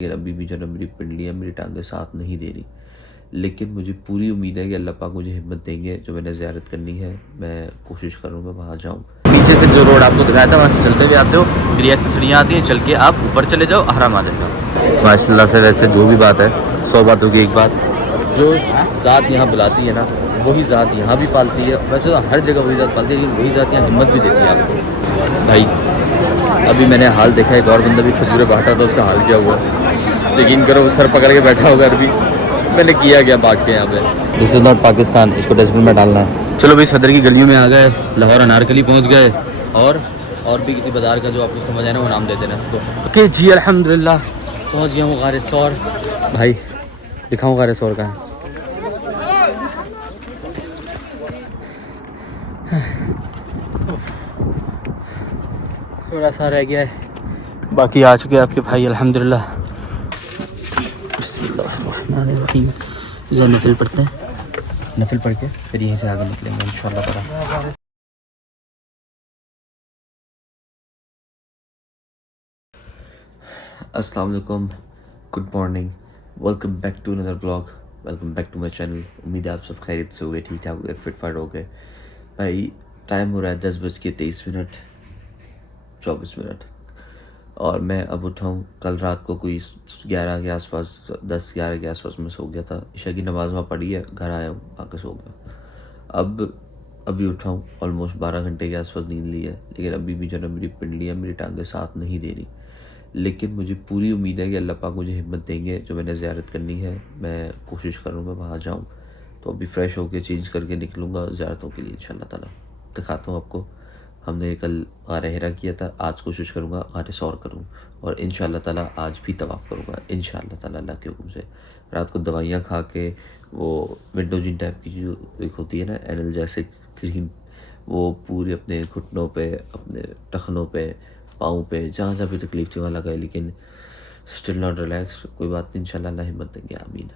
लेकिन अभी भी जो है ना मेरी पिंडलियाँ मेरी टांगें साथ नहीं दे रही। लेकिन मुझे पूरी उम्मीद है कि अल्लाह पाक मुझे हिम्मत देंगे। जो मैंने ज़ियारत करनी है मैं कोशिश करूँगा वहाँ जाऊँ। पीछे से जो रोड आपको दिखाया था वहाँ से चलते हुए आते हो, फिर ऐसी सीढ़ियाँ आती हैं, चल के आप ऊपर चले जाओ, आराम आ जाएगा माशाल्लाह से। वैसे जो भी बात है 100 बातों की एक बात, जो ज़ात यहाँ बुलाती है ना वही ज़ात यहाँ भी पालती है। वैसे तो हर जगह वही ज़ात पालती है, लेकिन वही ज़ात यहाँ हिम्मत भी देती है आपको। भाई अभी मैंने हाल देखा, एक और बंदा भी खजूरें बांटा था, उसका हाल क्या हुआ यकीन करो, वो सर पकड़ के बैठा होगा अरबी। मैंने किया क्या भाग के यहाँ पे। दिस इज़ नॉट पाकिस्तान, इसको डस्टबिन में डालना है। चलो भाई सदर की गलियों में आ गए, लाहौर अनारकली पहुँच गए, और भी किसी बाज़ार का जो आपको समझ आए ना वो नाम दे देना इसको। ओके जी अल्हम्दुलिल्लाह पहुँच गया हूँ गारे सौर। भाई दिखाऊँ गारे सौर का है। थोड़ा सा रह गया है, बाकी आ चुके आपके भाई अल्हम्दुलिल्लाह। बिस्मिल्लाहिर्रहमानिर्रहीम। इसे नफिल पढ़ते हैं, नफिल पढ़ के फिर यहीं से आगे निकलेंगे इंशाअल्लाह ताला। अस्सलाम वालेकुम, good morning, welcome back to another vlog, welcome back to my channel. उम्मीद है आप सब खैरियत से हो गए, ठीक ठाक हो गए, फिट फाट हो गए। भाई टाइम हो रहा है 10:23, 24 और मैं अब उठा हूँ। कल रात को कोई 11 के आसपास, 10-11 के आसपास मैं सो गया था। ईशा की नमाज वहाँ पढ़ी है, घर आया हूँ, आके सो गया। अब अभी उठा हूँ, ऑलमोस्ट 12 घंटे के आसपास नींद ली है, लेकिन अभी भी जो है ना मेरी पिंडलियाँ मेरी टांगें साथ नहीं दे रही। लेकिन मुझे पूरी उम्मीद है कि अल्लाह पाक मुझे हिम्मत देंगे। जो मैंने ज़ियारत करनी है मैं कोशिश करूँगा वहाँ जाऊँ। तो अभी फ़्रेश होकर चेंज करके निकलूँगा ज़ियारतों के लिए इंशाअल्लाह ताला। दिखाता हूँ आपको। हमने कल गारे हिरा किया था, आज कोशिश करूँगा गारे सौर करूँ, और इंशाअल्लाह ताला आज भी तवाफ़ करूँगा इंशाअल्लाह ताला अल्लाह के हुक्म से। रात को दवाइयाँ खा के वो विंडोजिन टाइप की जो एक होती है ना एनाल्जेसिक क्रीम, वो पूरे अपने घुटनों पे, अपने टखनों पे, पाँव पे, जहाँ जहाँ भी तकलीफ थी वहाँ लगाई, लेकिन स्टिल नॉट रिलैक्स। कोई बात नहीं, इंशाल्लाह अल्लाह हिम्मत देंगे, आमीन।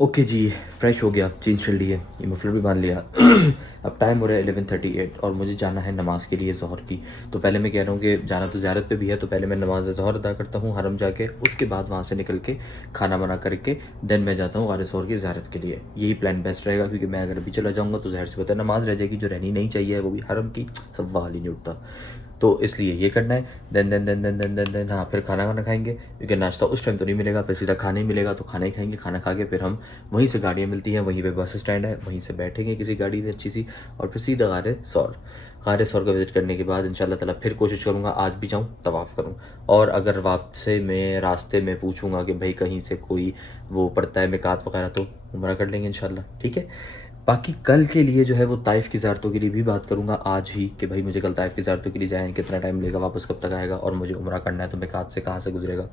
ओके जी, फ्रेश हो गया, चेंज कर लिए, ये मफलर भी बांध लिया। अब टाइम हो रहा है 11:38 और मुझे जाना है नमाज के लिए ज़ोहर की। तो पहले मैं कह रहा हूँ कि जाना तो ज़ियारत पे भी है, तो पहले मैं नमाज ज़ोहर अदा करता हूँ हरम जाके, उसके बाद वहाँ से निकल के खाना बना करके देन मैं जाता हूँ गारे सौर की ज़ियारत के लिए। यही प्लान बेस्ट रहेगा, क्योंकि मैं अगर अभी चला जाऊँगा तो ज़ाहिर सी बात है नमाज रह जाएगी जो रहनी नहीं चाहिए, वो भी हरम की, सवाल ही नहीं उठता। तो इसलिए ये करना है। देन हाँ, फिर खाना खाना खाएंगे, क्योंकि नाश्ता उस टाइम तो नहीं मिलेगा, फिर सीधा खाना ही मिलेगा, तो खाना ही खाएंगे। खाना खा के फिर हम वहीं से गाड़ियाँ मिलती हैं, वहीं पे बस स्टैंड है, वहीं से बैठेंगे किसी गाड़ी में अच्छी सी, और फिर सीधा गारे सौर का विज़िट करने के बाद इंशाल्लाह ताला फिर कोशिश करूँगा आज भी जाऊँ तवाफ़ करूँ। और अगर वापसे में रास्ते में पूछूँगा कि भाई कहीं से कोई वो पड़ता है मिकात वगैरह, तो उम्रा कर लेंगे इंशाल्लाह, ठीक है। बाकी कल के लिए जो है वो ताइफ़ की ज़ियारतों के लिए भी बात करूँगा आज ही, कि भाई मुझे कल ताइफ़ की ज़ियारतों के लिए जाएँ, कितना टाइम लगेगा, वापस कब तक आएगा, और मुझे उम्रा करना है तो मिकात से कहाँ से गुजरेगा।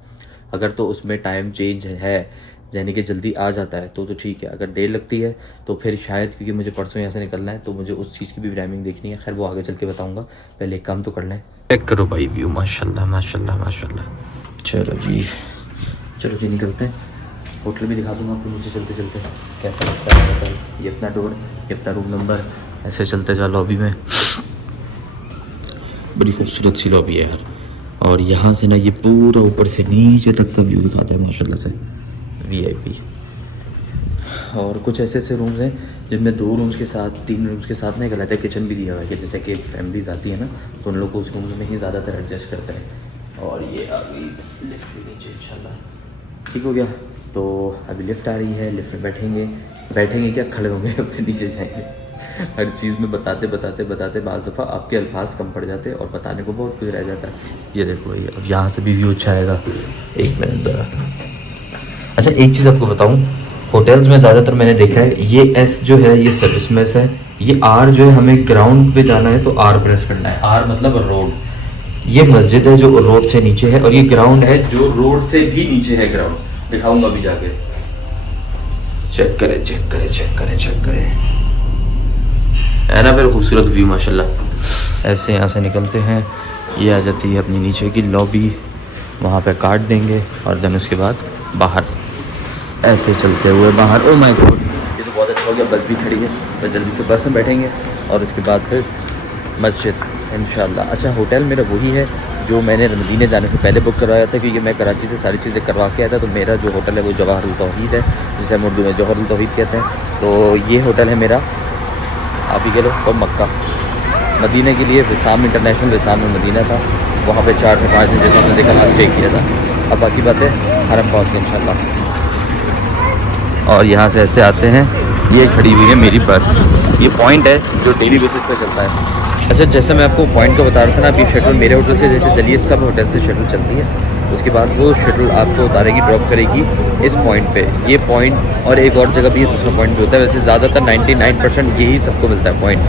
अगर तो उसमें टाइम चेंज है, यानी कि जल्दी आ जाता है तो ठीक है। अगर देर लगती है तो फिर शायद, क्योंकि मुझे परसों यहाँ से निकलना है तो मुझे उस चीज़ की भी टाइमिंग देखनी है। खैर वो आगे चल के बताऊँगा, पहले एक काम तो करना है। चेक करो भाई व्यू, माशाल्लाह माशाल्लाह माशाल्लाह। चलो जी निकलते हैं। होटल भी दिखा दूँगा आपको नीचे चलते चलते कैसा लगता है होटल। ये अपना डोर, ये अपना रूम नंबर, ऐसे चलते जाओ लॉबी में, बड़ी खूबसूरत सी लॉबी है यार। और यहाँ से ना ये पूरा ऊपर से नीचे तक का व्यू दिखाता है माशाल्लाह से, वीआईपी। और कुछ ऐसे ऐसे रूम्स हैं जिनमें 2 रूम्स के साथ, 3 रूम्स के साथ ना एक अलग किचन भी दिया हुआ है, कि जैसे कि फैमिलीज आती है ना तो उन लोग को उस रूम्स में ही ज़्यादातर एडजस्ट करते हैं। और ये आ गई लिफ्ट भी नीचे, इंशाल्लाह ठीक हो गया। तो अभी लिफ्ट आ रही है, लिफ्ट में बैठेंगे क्या, खड़े होंगे, फिर नीचे जाएंगे। हर चीज़ में बताते बाज़ दफ़ा आपके अल्फाज कम पड़ जाते हैं और बताने को बहुत कुछ रह जाता है। ये देखो भाई, अब यहाँ से भी व्यू अच्छा आएगा। एक मिनट ज़रा, अच्छा एक चीज़ आपको बताऊँ, होटल्स में ज़्यादातर मैंने देखा है ये एस जो है ये सर्विस मेस है, ये आर जो है हमें ग्राउंड पे जाना है तो आर प्रेस करना है, आर मतलब रोड। ये मस्जिद है जो रोड से नीचे है, और ये ग्राउंड है जो रोड से भी नीचे है। ग्राउंड दिखाऊंगा अभी जाके, चेक करें है ना, फिर खूबसूरत व्यू माशाल्लाह। ऐसे यहाँ से निकलते हैं, ये आ जाती है अपनी नीचे की लॉबी, वहाँ पे काट देंगे और देन उसके बाद बाहर ऐसे चलते हुए बाहर। ओ माय गॉड, ये तो बहुत अच्छा हो गया, बस भी खड़ी है, तो जल्दी से बस में बैठेंगे और उसके बाद फिर मस्जिद इंशाल्लाह। अच्छा होटल मेरा वही है जो मैंने मदीने जाने से पहले बुक करवाया था, क्योंकि मैं कराची से सारी चीज़ें करवा के आया था। तो मेरा जो होटल है वो जवाहरुल तौहीद है, जिसे हम उर्दू में जौहरुल तौहीद कहते हैं। तो ये होटल है मेरा, आप ही कह लो, और मक्का मदीने के लिए विसाम इंटरनेशनल विसाम में मदीना था, वहाँ पे 4 से 5 दिन जैसा हमने देखा वहाँ स्टे किया था। अब बाकी बातें हरम पहुँच गए इंशाल्लाह। और यहाँ से ऐसे आते हैं, ये खड़ी हुई है मेरी बस। ये पॉइंट है जो डेली बेसिस पे चलता है। अच्छा, जैसे मैं आपको पॉइंट का बता रहा था ना, अभी शटल मेरे होटल से जैसे चलिए, सब होटल से शटल चलती है। उसके बाद वो शटल आपको उतारेगी, ड्रॉप करेगी इस पॉइंट पे। ये पॉइंट और एक और जगह भी है, दूसरा पॉइंट भी होता है। वैसे ज़्यादातर 99% यही सबको मिलता है पॉइंट।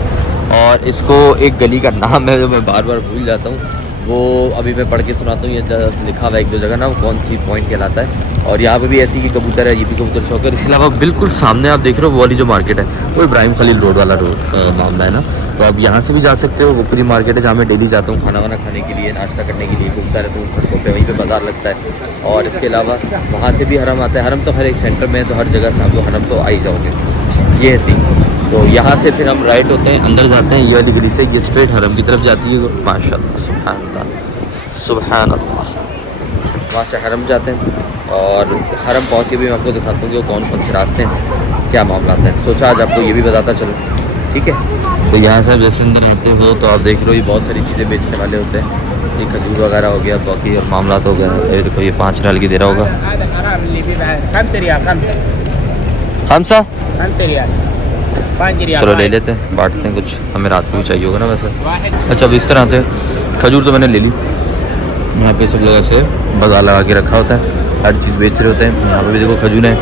और इसको एक गली का नाम है जो मैं बार बार भूल जाता हूँ, वो अभी मैं पढ़ के सुनाता हूँ। ये लिखा हुआ है एक दो जगह ना, वो कौन सी पॉइंट कहलाता है। और यहाँ पे भी ऐसी की कबूतर है, ये भी कबूतर शौक है। इसके अलावा बिल्कुल सामने आप देख रहे हो वो वाली जो मार्केट है, वो इब्राहिम खलील रोड वाला मामला है ना। तो आप यहाँ से भी जा सकते हो, वो पूरी मार्केट है जहाँ मैं डेली जाता हूँ खाना वाना खाने के लिए, नाश्ता करने के लिए। घूमता रहता हूँ सड़कों पे, वहीं पे बाज़ार लगता है। और इसके अलावा वहाँ से भी हरम आता है। हरम तो हर एक सेंटर में है, तो हर जगह से आप लोग हरम तो आ ही जाओगे। ये है सीन। तो यहाँ से फिर हम राइट होते हैं, अंदर जाते हैं ये वाली गली से, ये स्ट्रेट हरम की तरफ जाती है। माशाल्लाह, सुभान अल्लाह, सुभान अल्लाह। वहाँ से हरम जाते हैं, और हरम पहुँच के भी मैं आपको दिखाता हूँ कि वो कौन कौन से रास्ते हैं, क्या मामला हैं। सोचा आज आपको ये भी बताता चलो, ठीक है। तो यहाँ से आप जैसे अंदर आते हो तो आप देख रहे हो ये बहुत सारी चीज़ें बेचने वाले होते हैं। ये खजूर वगैरह हो गया, बाकी और मामला तो हो गया। ये देखो, ये 5 रियाल की दे रहा होगा। चलो ले लेते हैं, बांटते हैं, कुछ हमें रात को भी चाहिए होगा ना वैसे। अच्छा, अब इस तरह से खजूर तो मैंने ले ली। यहाँ पे सब लोग ऐसे बाजार लगा के रखा होता है, हर चीज़ बेच रहे होते हैं। यहाँ पे भी देखो खजूर है,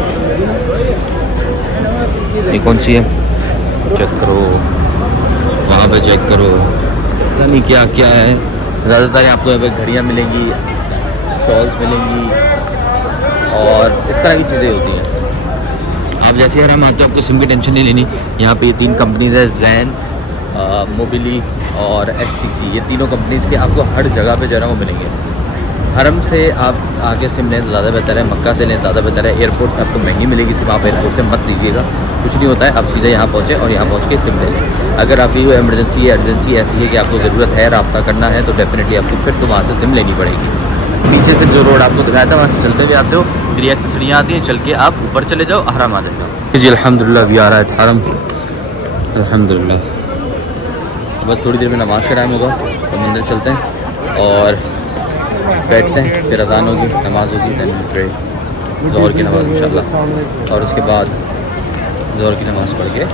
ये कौन सी है चेक करो, वहाँ पे चेक करो, नहीं क्या क्या है। ज़्यादातर आपको यहाँ पे घड़ियाँ मिलेंगी, शॉल्स मिलेंगी, और इस तरह की चीज़ें होती हैं। आप जैसे यार हम आते हो, आपको सिम की टेंशन नहीं लेनी। यहाँ पे ये 3 कंपनीज है, जैन, मोबिली और STC। ये तीनों कंपनीज़ के आपको हर जगह पे जो है ना वो मिलेंगे। हरम से आप आगे सिम लें तो ज़्यादा बेहतर है, मक्का से लें ज़्यादा बेहतर है। एयरपोर्ट से आपको महंगी मिलेगी सिम, आप एयरपोर्ट से मत लीजिएगा, कुछ नहीं होता है। आप सीधे यहाँ पहुँचे और यहाँ पहुँच के सिम ले लें। अगर आपकी कोई एमरजेंसी या अर्जेंसी ऐसी है कि आपको ज़रूरत है, रब्ता करना है, तो डेफिनेटली आपको फिर तो वहाँ से सिम लेनी पड़ेगी। नीचे से जो रोड आपको दिखाया था वहाँ से चलते हुए आते हो, फिर ऐसी सीढ़ियाँ आती हैं, चल के आप ऊपर चले जाओ, हरम आ जाएगा जी। अल्हम्दुलिल्लाह भी आ रहा है हरम, अल्हम्दुलिल्लाह। बस थोड़ी देर में नमाज़ का टाइम होगा तो मंदिर चलते हैं और बैठते हैं, फिर अज़ान होगी, नमाज़ होगी, दैन प्रे ज़ोहर की नमाज़ इंशाल्लाह। और उसके बाद ज़ोहर की नमाज़ पढ़ के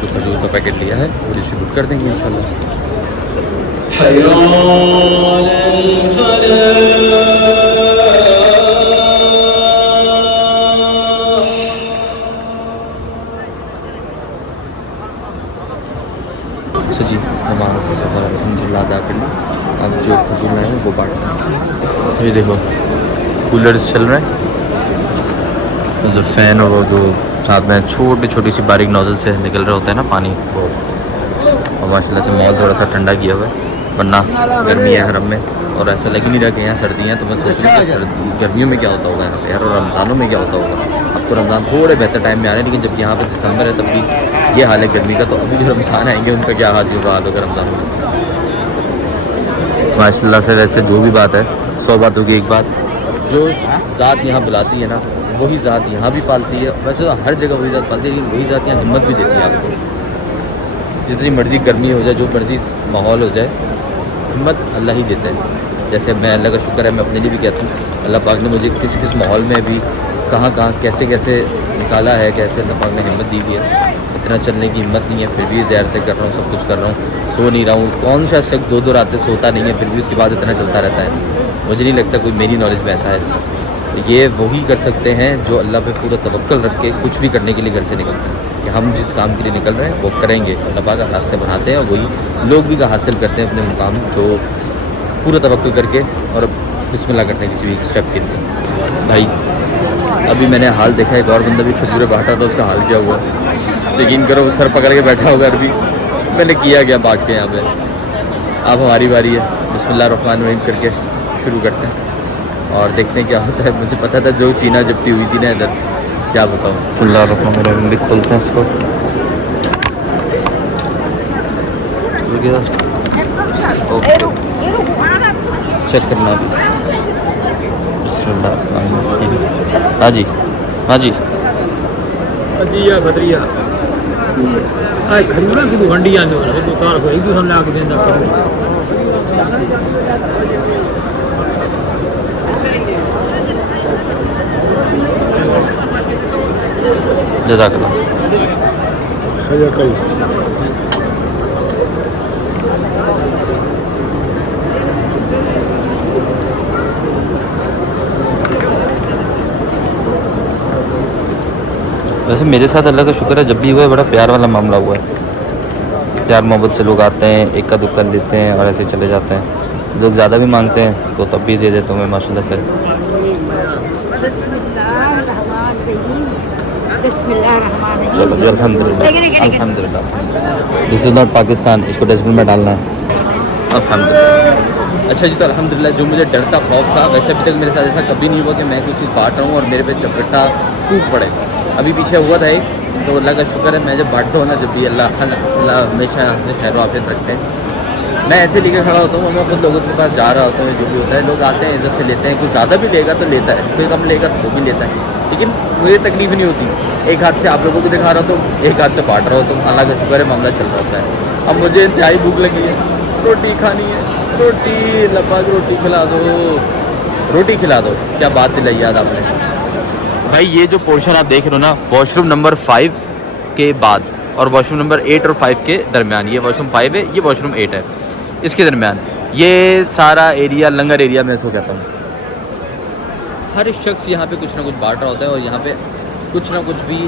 जो खजूर का पैकेट लिया है वो डिस्ट्रीब्यूट कर देंगे इंशाल्लाह। अच्छा जी, नमाज सफ़र अल्हम्दुलिल्लाह अदा कर ली। अब जो खजूर लाए हैं वो बांटते हैं। ये देखो कूलर्स चल रहे हैं, जो फ़ैन और वो जो साथ में छोटी छोटी सी बारीक नोज़ल से निकल रहा होता है ना पानी, वो। और माशाल्लाह से माहौल थोड़ा सा ठंडा किया हुआ है, वरना गर्मी है हरम में और ऐसा लग नहीं रहा कि यहाँ सर्दी है। तो मैं सोच रहा हूँ कि गर्मियों में क्या होता होगा यहाँ पे यार, और रमज़ानों में क्या होता होगा। अब तो रमज़ान थोड़े बेहतर टाइम में आ रहे हैं, लेकिन जब यहाँ पे दिसंबर है तब भी ये हाल है गर्मी का। तो अभी जो रमज़ान आएंगे उनका क्या हाल होगा रमज़ान में। माशाल्लाह से वैसे जो भी बात है, 100 बातों की एक बात, जो ज़ात यहाँ बुलाती है ना, वही ज़ात यहाँ भी पालती है। वैसे तो हर जगह वही ज़ात पालती है, लेकिन वही ज़ात यहाँ हिम्मत भी देती है आपको। जितनी मर्ज़ी गर्मी हो जाए, जो मर्ज़ी माहौल हो जाए, हिम्मत अल्लाह ही देते हैं। जैसे मैं अल्लाह का शुक्र है, मैं अपने लिए भी कहता हूँ, अल्लाह पाक ने मुझे किस किस माहौल में भी कहाँ कैसे कैसे निकाला है, कैसे अल्लाह पाक ने हिम्मत दी हुई है। इतना चलने की हिम्मत नहीं है, फिर भी ज़ियारतें कर रहा हूँ, सब कुछ कर रहा हूँ, सो नहीं रहा हूँ। कौन सा शख्स 2-2 रातें सोता नहीं है, फिर भी उसके बाद इतना चलता रहता है। मुझे नहीं लगता कोई मेरी नॉलेज में ऐसा है। तो ये वही कर सकते हैं जो अल्लाह पे पूरा तवक्कल रख के कुछ भी करने के लिए घर से निकलते हैं, कि हम जिस काम के लिए निकल रहे हैं वो करेंगे। अल्लाह पाक रास्ते बनाते हैं, और वही लोग भी का हासिल करते हैं अपने मुकाम, जो पूरा तवक्कुल करके और बिस्मिल्लाह करते हैं किसी भी स्टेप के लिए। भाई अभी मैंने हाल देखा, एक और बंदा भी खजूरें बांटा था, उसका हाल क्या हुआ यकीन करो, सर पकड़ के बैठा होगा अरबी। मैंने किया क्या बांट के यहाँ पे। अब हमारी बारी है, बिस्मिल्लाह रहमान रहीम करके शुरू करते हैं और देखते हैं क्या होता है। मुझे पता था जो सीना जपटी हुई थी ना इधर, क्या बताऊँ। बिस्मिल्लाह रहमान रहीम लिख खोलते हैं इसको। चेक करना अभी। बिस्मिल्लाह। हाँ जी, हाँ जी। अदिया बदरिया आए खजूरा की दुकान आने वाला तो कार को एक दूसरा ला के देना जज़ाकल्लाह। वैसे मेरे साथ अल्लाह का शुक्र है, जब भी हुआ है बड़ा प्यार वाला मामला हुआ है। प्यार मोहब्बत से लोग आते हैं, इक्का दुक्का लेते हैं और ऐसे चले जाते हैं। लोग ज़्यादा भी मांगते हैं तो तब भी दे देता हूँ मैं माशाल्लाह से। चलो जी, अल्हम्दुलिल्लाह अल्हम्दुलिल्लाह। दिस इज़ नॉट पाकिस्तान, इसको डस्टबिन में डालना है। अल्हम्दुलिल्लाह। अच्छा जी, तो अल्हम्दुलिल्लाह जो मुझे डर था, खौफ था, वैसे अभी तक मेरे साथ ऐसा कभी नहीं हुआ कि मैं कोई चीज़ बांट रहा हूँ और मेरे पे चपटा टूट पड़े। अभी पीछे हुआ था एक, तो अल्लाह का शुक्र है मैं जब बांटता हूँ ना, जब भी अल्लाह हमेशा से खैर आफियत रखते हैं। मैं ऐसे लेकर खड़ा होता हूँ और मैं खुद लोगों के पास जा रहा होता हूँ, जो भी होता है लोग आते हैं इज्जत से लेते हैं, कोई ज़्यादा भी लेगा तो लेता है, कोई कम लेगा तो भी लेता है, लेकिन मुझे तकलीफ नहीं होती। एक हाथ से आप लोगों को दिखा रहा हूँ तो एक हाथ से बांट रहा होता हूँ, अल्लाह का शुक्र है मामला चल रहा होता है। अब मुझे इंतहाई भूख लगी है, रोटी खानी है, रोटी लबाग रोटी खिला दो, रोटी खिला दो। क्या बात दिलाई याद आपने भाई। ये जो पोर्शन आप देख रहे हो ना, वॉशरूम नंबर 5 के बाद और वॉशरूम नंबर 8 और 5 के दरमियान, ये वॉशरूम 5 है, ये वॉशरूम 8 है, इसके दरमियान ये सारा एरिया लंगर एरिया में इसको कहता हूँ। हर शख्स यहाँ पे कुछ ना कुछ बांट रहा होता है और यहाँ पे कुछ ना कुछ भी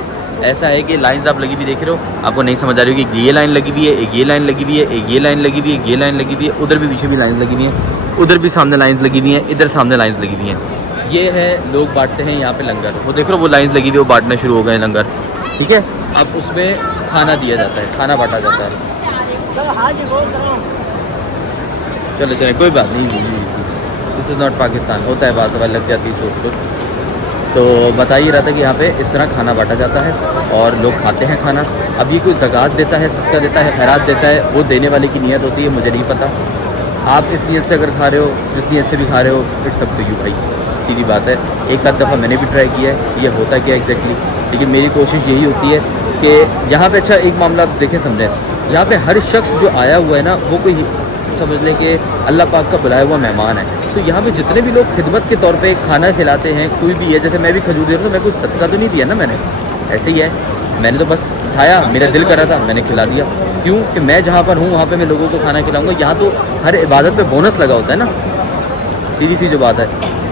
ऐसा है कि लाइंस आप लगी हुई देख रहे हो, आपको नहीं समझ आ रही हो कि ये लाइन लगी हुई है, एक ये लाइन लगी हुई है, एक ये लाइन लगी हुई है, एक ये लाइन लगी हुई है, उधर भी पीछे भी लाइन्स लगी हुई हैं, उधर भी सामने लाइन्स लगी हुई हैं, इधर सामने लाइन्स लगी हुई हैं। ये है लोग बांटते हैं यहाँ पे लंगर। वो देख रहे हो वो लाइन्स लगी हुई है, वो बांटना शुरू हो गए लंगर, ठीक है। अब उसमें खाना दिया जाता है, खाना बांटा जाता है। चलो चले, कोई बात नहीं, दिस इज़ नॉट पाकिस्तान। होता है बात, लग जाती है चोट तो बता ही रहा था कि यहाँ पे इस तरह खाना बांटा जाता है और लोग खाते हैं खाना। अब ये कोई ज़कात देता है, सदका देता है, खैरात देता है, वो देने वाले की नीयत होती है, मुझे नहीं पता। आप इस नीयत से अगर खा रहे हो, जिस नीयत से भी खा रहे हो, इट्स अप टू यू भाई, सीधी बात है। एक आध दफ़ा मैंने भी ट्राई किया है, ये होता क्या एग्जैक्टली, लेकिन मेरी कोशिश यही होती है कि यहाँ पे, अच्छा एक मामला आप देखें समझें, यहाँ पे हर शख्स जो आया हुआ है ना, वो कोई समझ लें कि अल्लाह पाक का बुलाया हुआ मेहमान है। तो यहाँ पे जितने भी लोग खिदमत के तौर पे खाना खिलाते हैं, कोई भी है, जैसे मैं भी खजूर दे रहा हूँ तो मैं कुछ सदका तो नहीं दिया ना मैंने, ऐसे ही है, मैंने तो बस उठाया, मेरा दिल कर रहा था, मैंने खिला दिया। क्यों कि मैं जहाँ पर हूँ वहाँ पे मैं लोगों को खाना खिलाऊंगा। यहाँ तो हर इबादत पे बोनस लगा होता है ना, सीधी सी जो बात है,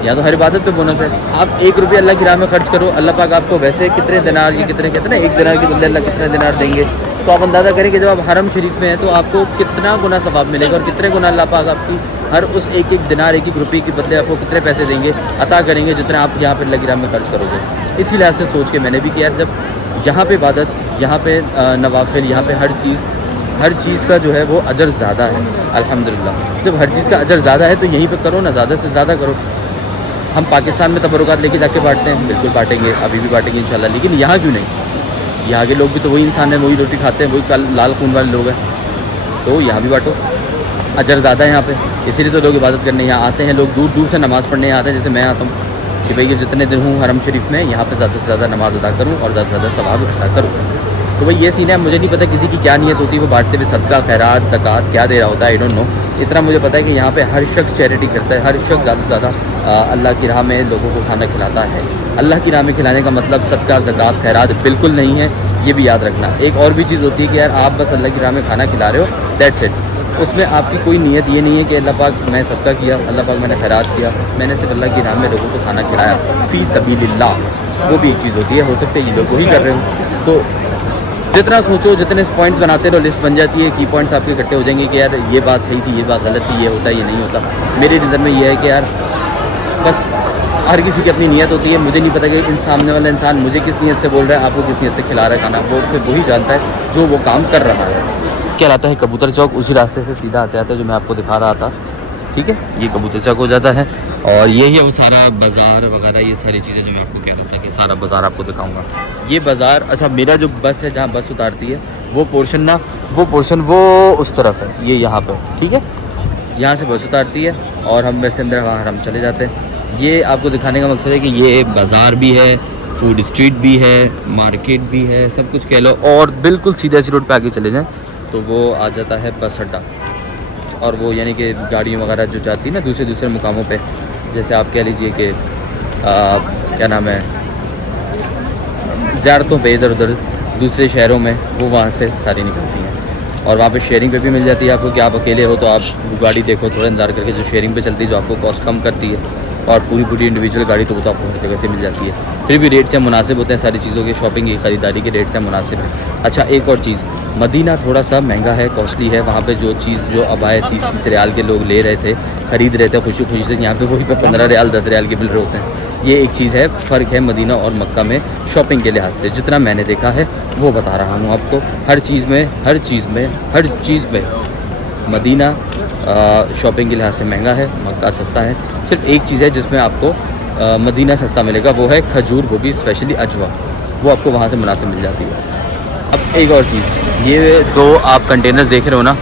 यहाँ तो हर इबादत पे बोनस है। आप 1 रुपया अल्लाह की राह में खर्च करो, अल्लाह पाक आपको वैसे कितने दिनार, ये कितने कहते हैं ना, 1 दिनार के बदले अल्लाह कितने दिनार देंगे। तो आप अंदाज़ा करें कि जब आप हरम शरीफ में हैं तो आपको कितना गुना सवाब मिलेगा और कितने गुना अल्लाह पाक आपकी हर उस एक दिनार, 1 रुपये के बदले आपको कितने पैसे देंगे, अता करेंगे, जितना आप यहाँ पर अल्लाह की राह में खर्च करोगे। इसी लिहाज से सोच के मैंने भी किया, जब यहाँ पे इबादत, यहाँ पे नवाफिल, यहाँ पे हर चीज़ का जो है वो अजर ज़्यादा है अल्हम्दुलिल्लाह। जब हर चीज़ का अजर ज़्यादा है तो यहीं पे करो ना, ज़्यादा से ज़्यादा करो। हम पाकिस्तान में तबरुकात लेके जाके बांटते हैं, बिल्कुल बांटेंगे, अभी भी बांटेंगे इंशाल्लाह, लेकिन यहाँ क्यों नहीं? यहाँ के लोग भी तो वही इंसान हैं, वही रोटी खाते हैं, वही लाल खून वाले लोग हैं, तो यहाँ भी बांटो, अजर ज़्यादा है यहाँ पे। इसीलिए तो लोग इबादत करने यहाँ आते हैं, लोग दूर दूर से नमाज़ पढ़ने आते हैं। जैसे मैं आता हूँ कि भाई ये जितने दिन हूँ हरम शरीफ में, यहाँ पे ज़्यादा से ज़्यादा नमाज़ अदा करूँ और ज़्यादा से ज़्यादा सवाब इकट्ठा करूँ। तो भाई ये सीन है, मुझे नहीं पता किसी की क्या नीयत होती है, वो बांटते हुए सदका, खैरात, ज़कात क्या दे रहा होता है, आई डोंट नो। इतना मुझे पता है कि यहाँ पे हर शख्स चैरिटी करता है, हर शख्स ज़्यादा से ज़्यादा अल्लाह की राह में लोगों को खाना खिलाता है। अल्लाह की राह में खिलाने का मतलब सदका, ज़कात, खैरात बिल्कुल नहीं है, ये भी याद रखना। एक और भी चीज़ होती है कि यार आप बस अल्लाह की राह में खाना खिला रहे हो, दैट्स इट। उसमें आपकी कोई नीयत ये नहीं है कि अल्लाह पाक मैं सदका किया, अल्लाह पाक मैंने खैरात किया, मैंने सिर्फ अल्लाह की राह में लोगों को खाना खिलाया फ़ी सबीलिल्लाह, वो भी एक चीज़ होती है। हो सकता है ये लोग वही कर रहे हो। तो जितना सोचो, जितने पॉइंट्स बनाते रहो, लिस्ट बन जाती है, की पॉइंट्स आपके इकट्ठे हो जाएंगे कि यार ये बात सही थी, ये बात गलत थी, ये होता, ये नहीं होता। मेरे नज़र में ये है कि यार बस हर किसी की अपनी नीयत होती है। मुझे नहीं पता कि इन सामने वाला इंसान मुझे किस नीयत से बोल रहा है, आपको किस नीयत से खिला रहा है खाना, वो फिर वही जानता है जो वो काम कर रहा है। क्या लाता है कबूतर चौक, उसी रास्ते से सीधा आते आते जो मैं आपको दिखा रहा था, ठीक है, ये कबूतर चौक हो जाता है और यही है वो सारा बाज़ार वगैरह, ये सारी चीज़ें जो मैं आपको कह रहा था कि सारा बाज़ार आपको दिखाऊंगा। ये बाज़ार, अच्छा मेरा जो बस है जहाँ बस उतारती है वो पोर्शन ना, वो पोर्शन वो उस तरफ है, ये यहाँ पर, ठीक है। यहाँ से बस उतारती है और हम वैसे अंदर वहाँ हम चले जाते हैं। ये आपको दिखाने का मकसद है कि ये बाज़ार भी है, फूड स्ट्रीट भी है, मार्केट भी है, सब कुछ कह लो। और बिल्कुल सीधे इसी रोड पे आगे चले जाएं तो वो आ जाता है बस अड्डा, और वो यानी कि गाड़ियाँ वगैरह जो जाती है ना दूसरे मुकामों पे, जैसे आप कह लीजिए कि क्या नाम है, ज़ियारतों पे इधर उधर दूसरे शहरों में, वो वहाँ से सारी निकलती हैं। और वहाँ पे शेयरिंग पे भी मिल जाती है आपको, कि आप अकेले हो तो आप गाड़ी देखो थोड़ा इंतजार करके जो शेयरिंग पे चलती है, जो आपको कॉस्ट कम करती है। और पूरी इंडिविजुअल गाड़ी तो वो तो आपको हर जगह से मिल जाती है। फिर भी रेट से मुनासिब होते हैं सारी चीज़ों के, शॉपिंग की ख़रीदारी के रेट से मुनासिब है। अच्छा एक और चीज़, मदीना थोड़ा सा महंगा है, कॉस्टली है। वहाँ पे जो चीज़ जो अब आए 30 रियाल के लोग ले रहे थे, ख़रीद रहे थे खुशी से, यहाँ पे वही पे 15 रियाल 10 रियाल के बिल रहे होते हैं। ये एक चीज़ है, फ़र्क है मदीना और मक्का में शॉपिंग के लिहाज से। जितना मैंने देखा है वो बता रहा हूँ आपको। हर चीज़ में मदीना शॉपिंग के लिहाज से महंगा है, मक्का सस्ता है। सिर्फ एक चीज़ है जिसमें आपको मदीना सस्ता मिलेगा, वो है खजूर, वो भी स्पेशली अजवा, वो आपको वहाँ से मुनासिब मिल जाती है। अब एक और चीज़, ये 2 आप कंटेनर्स देख रहे हो ना,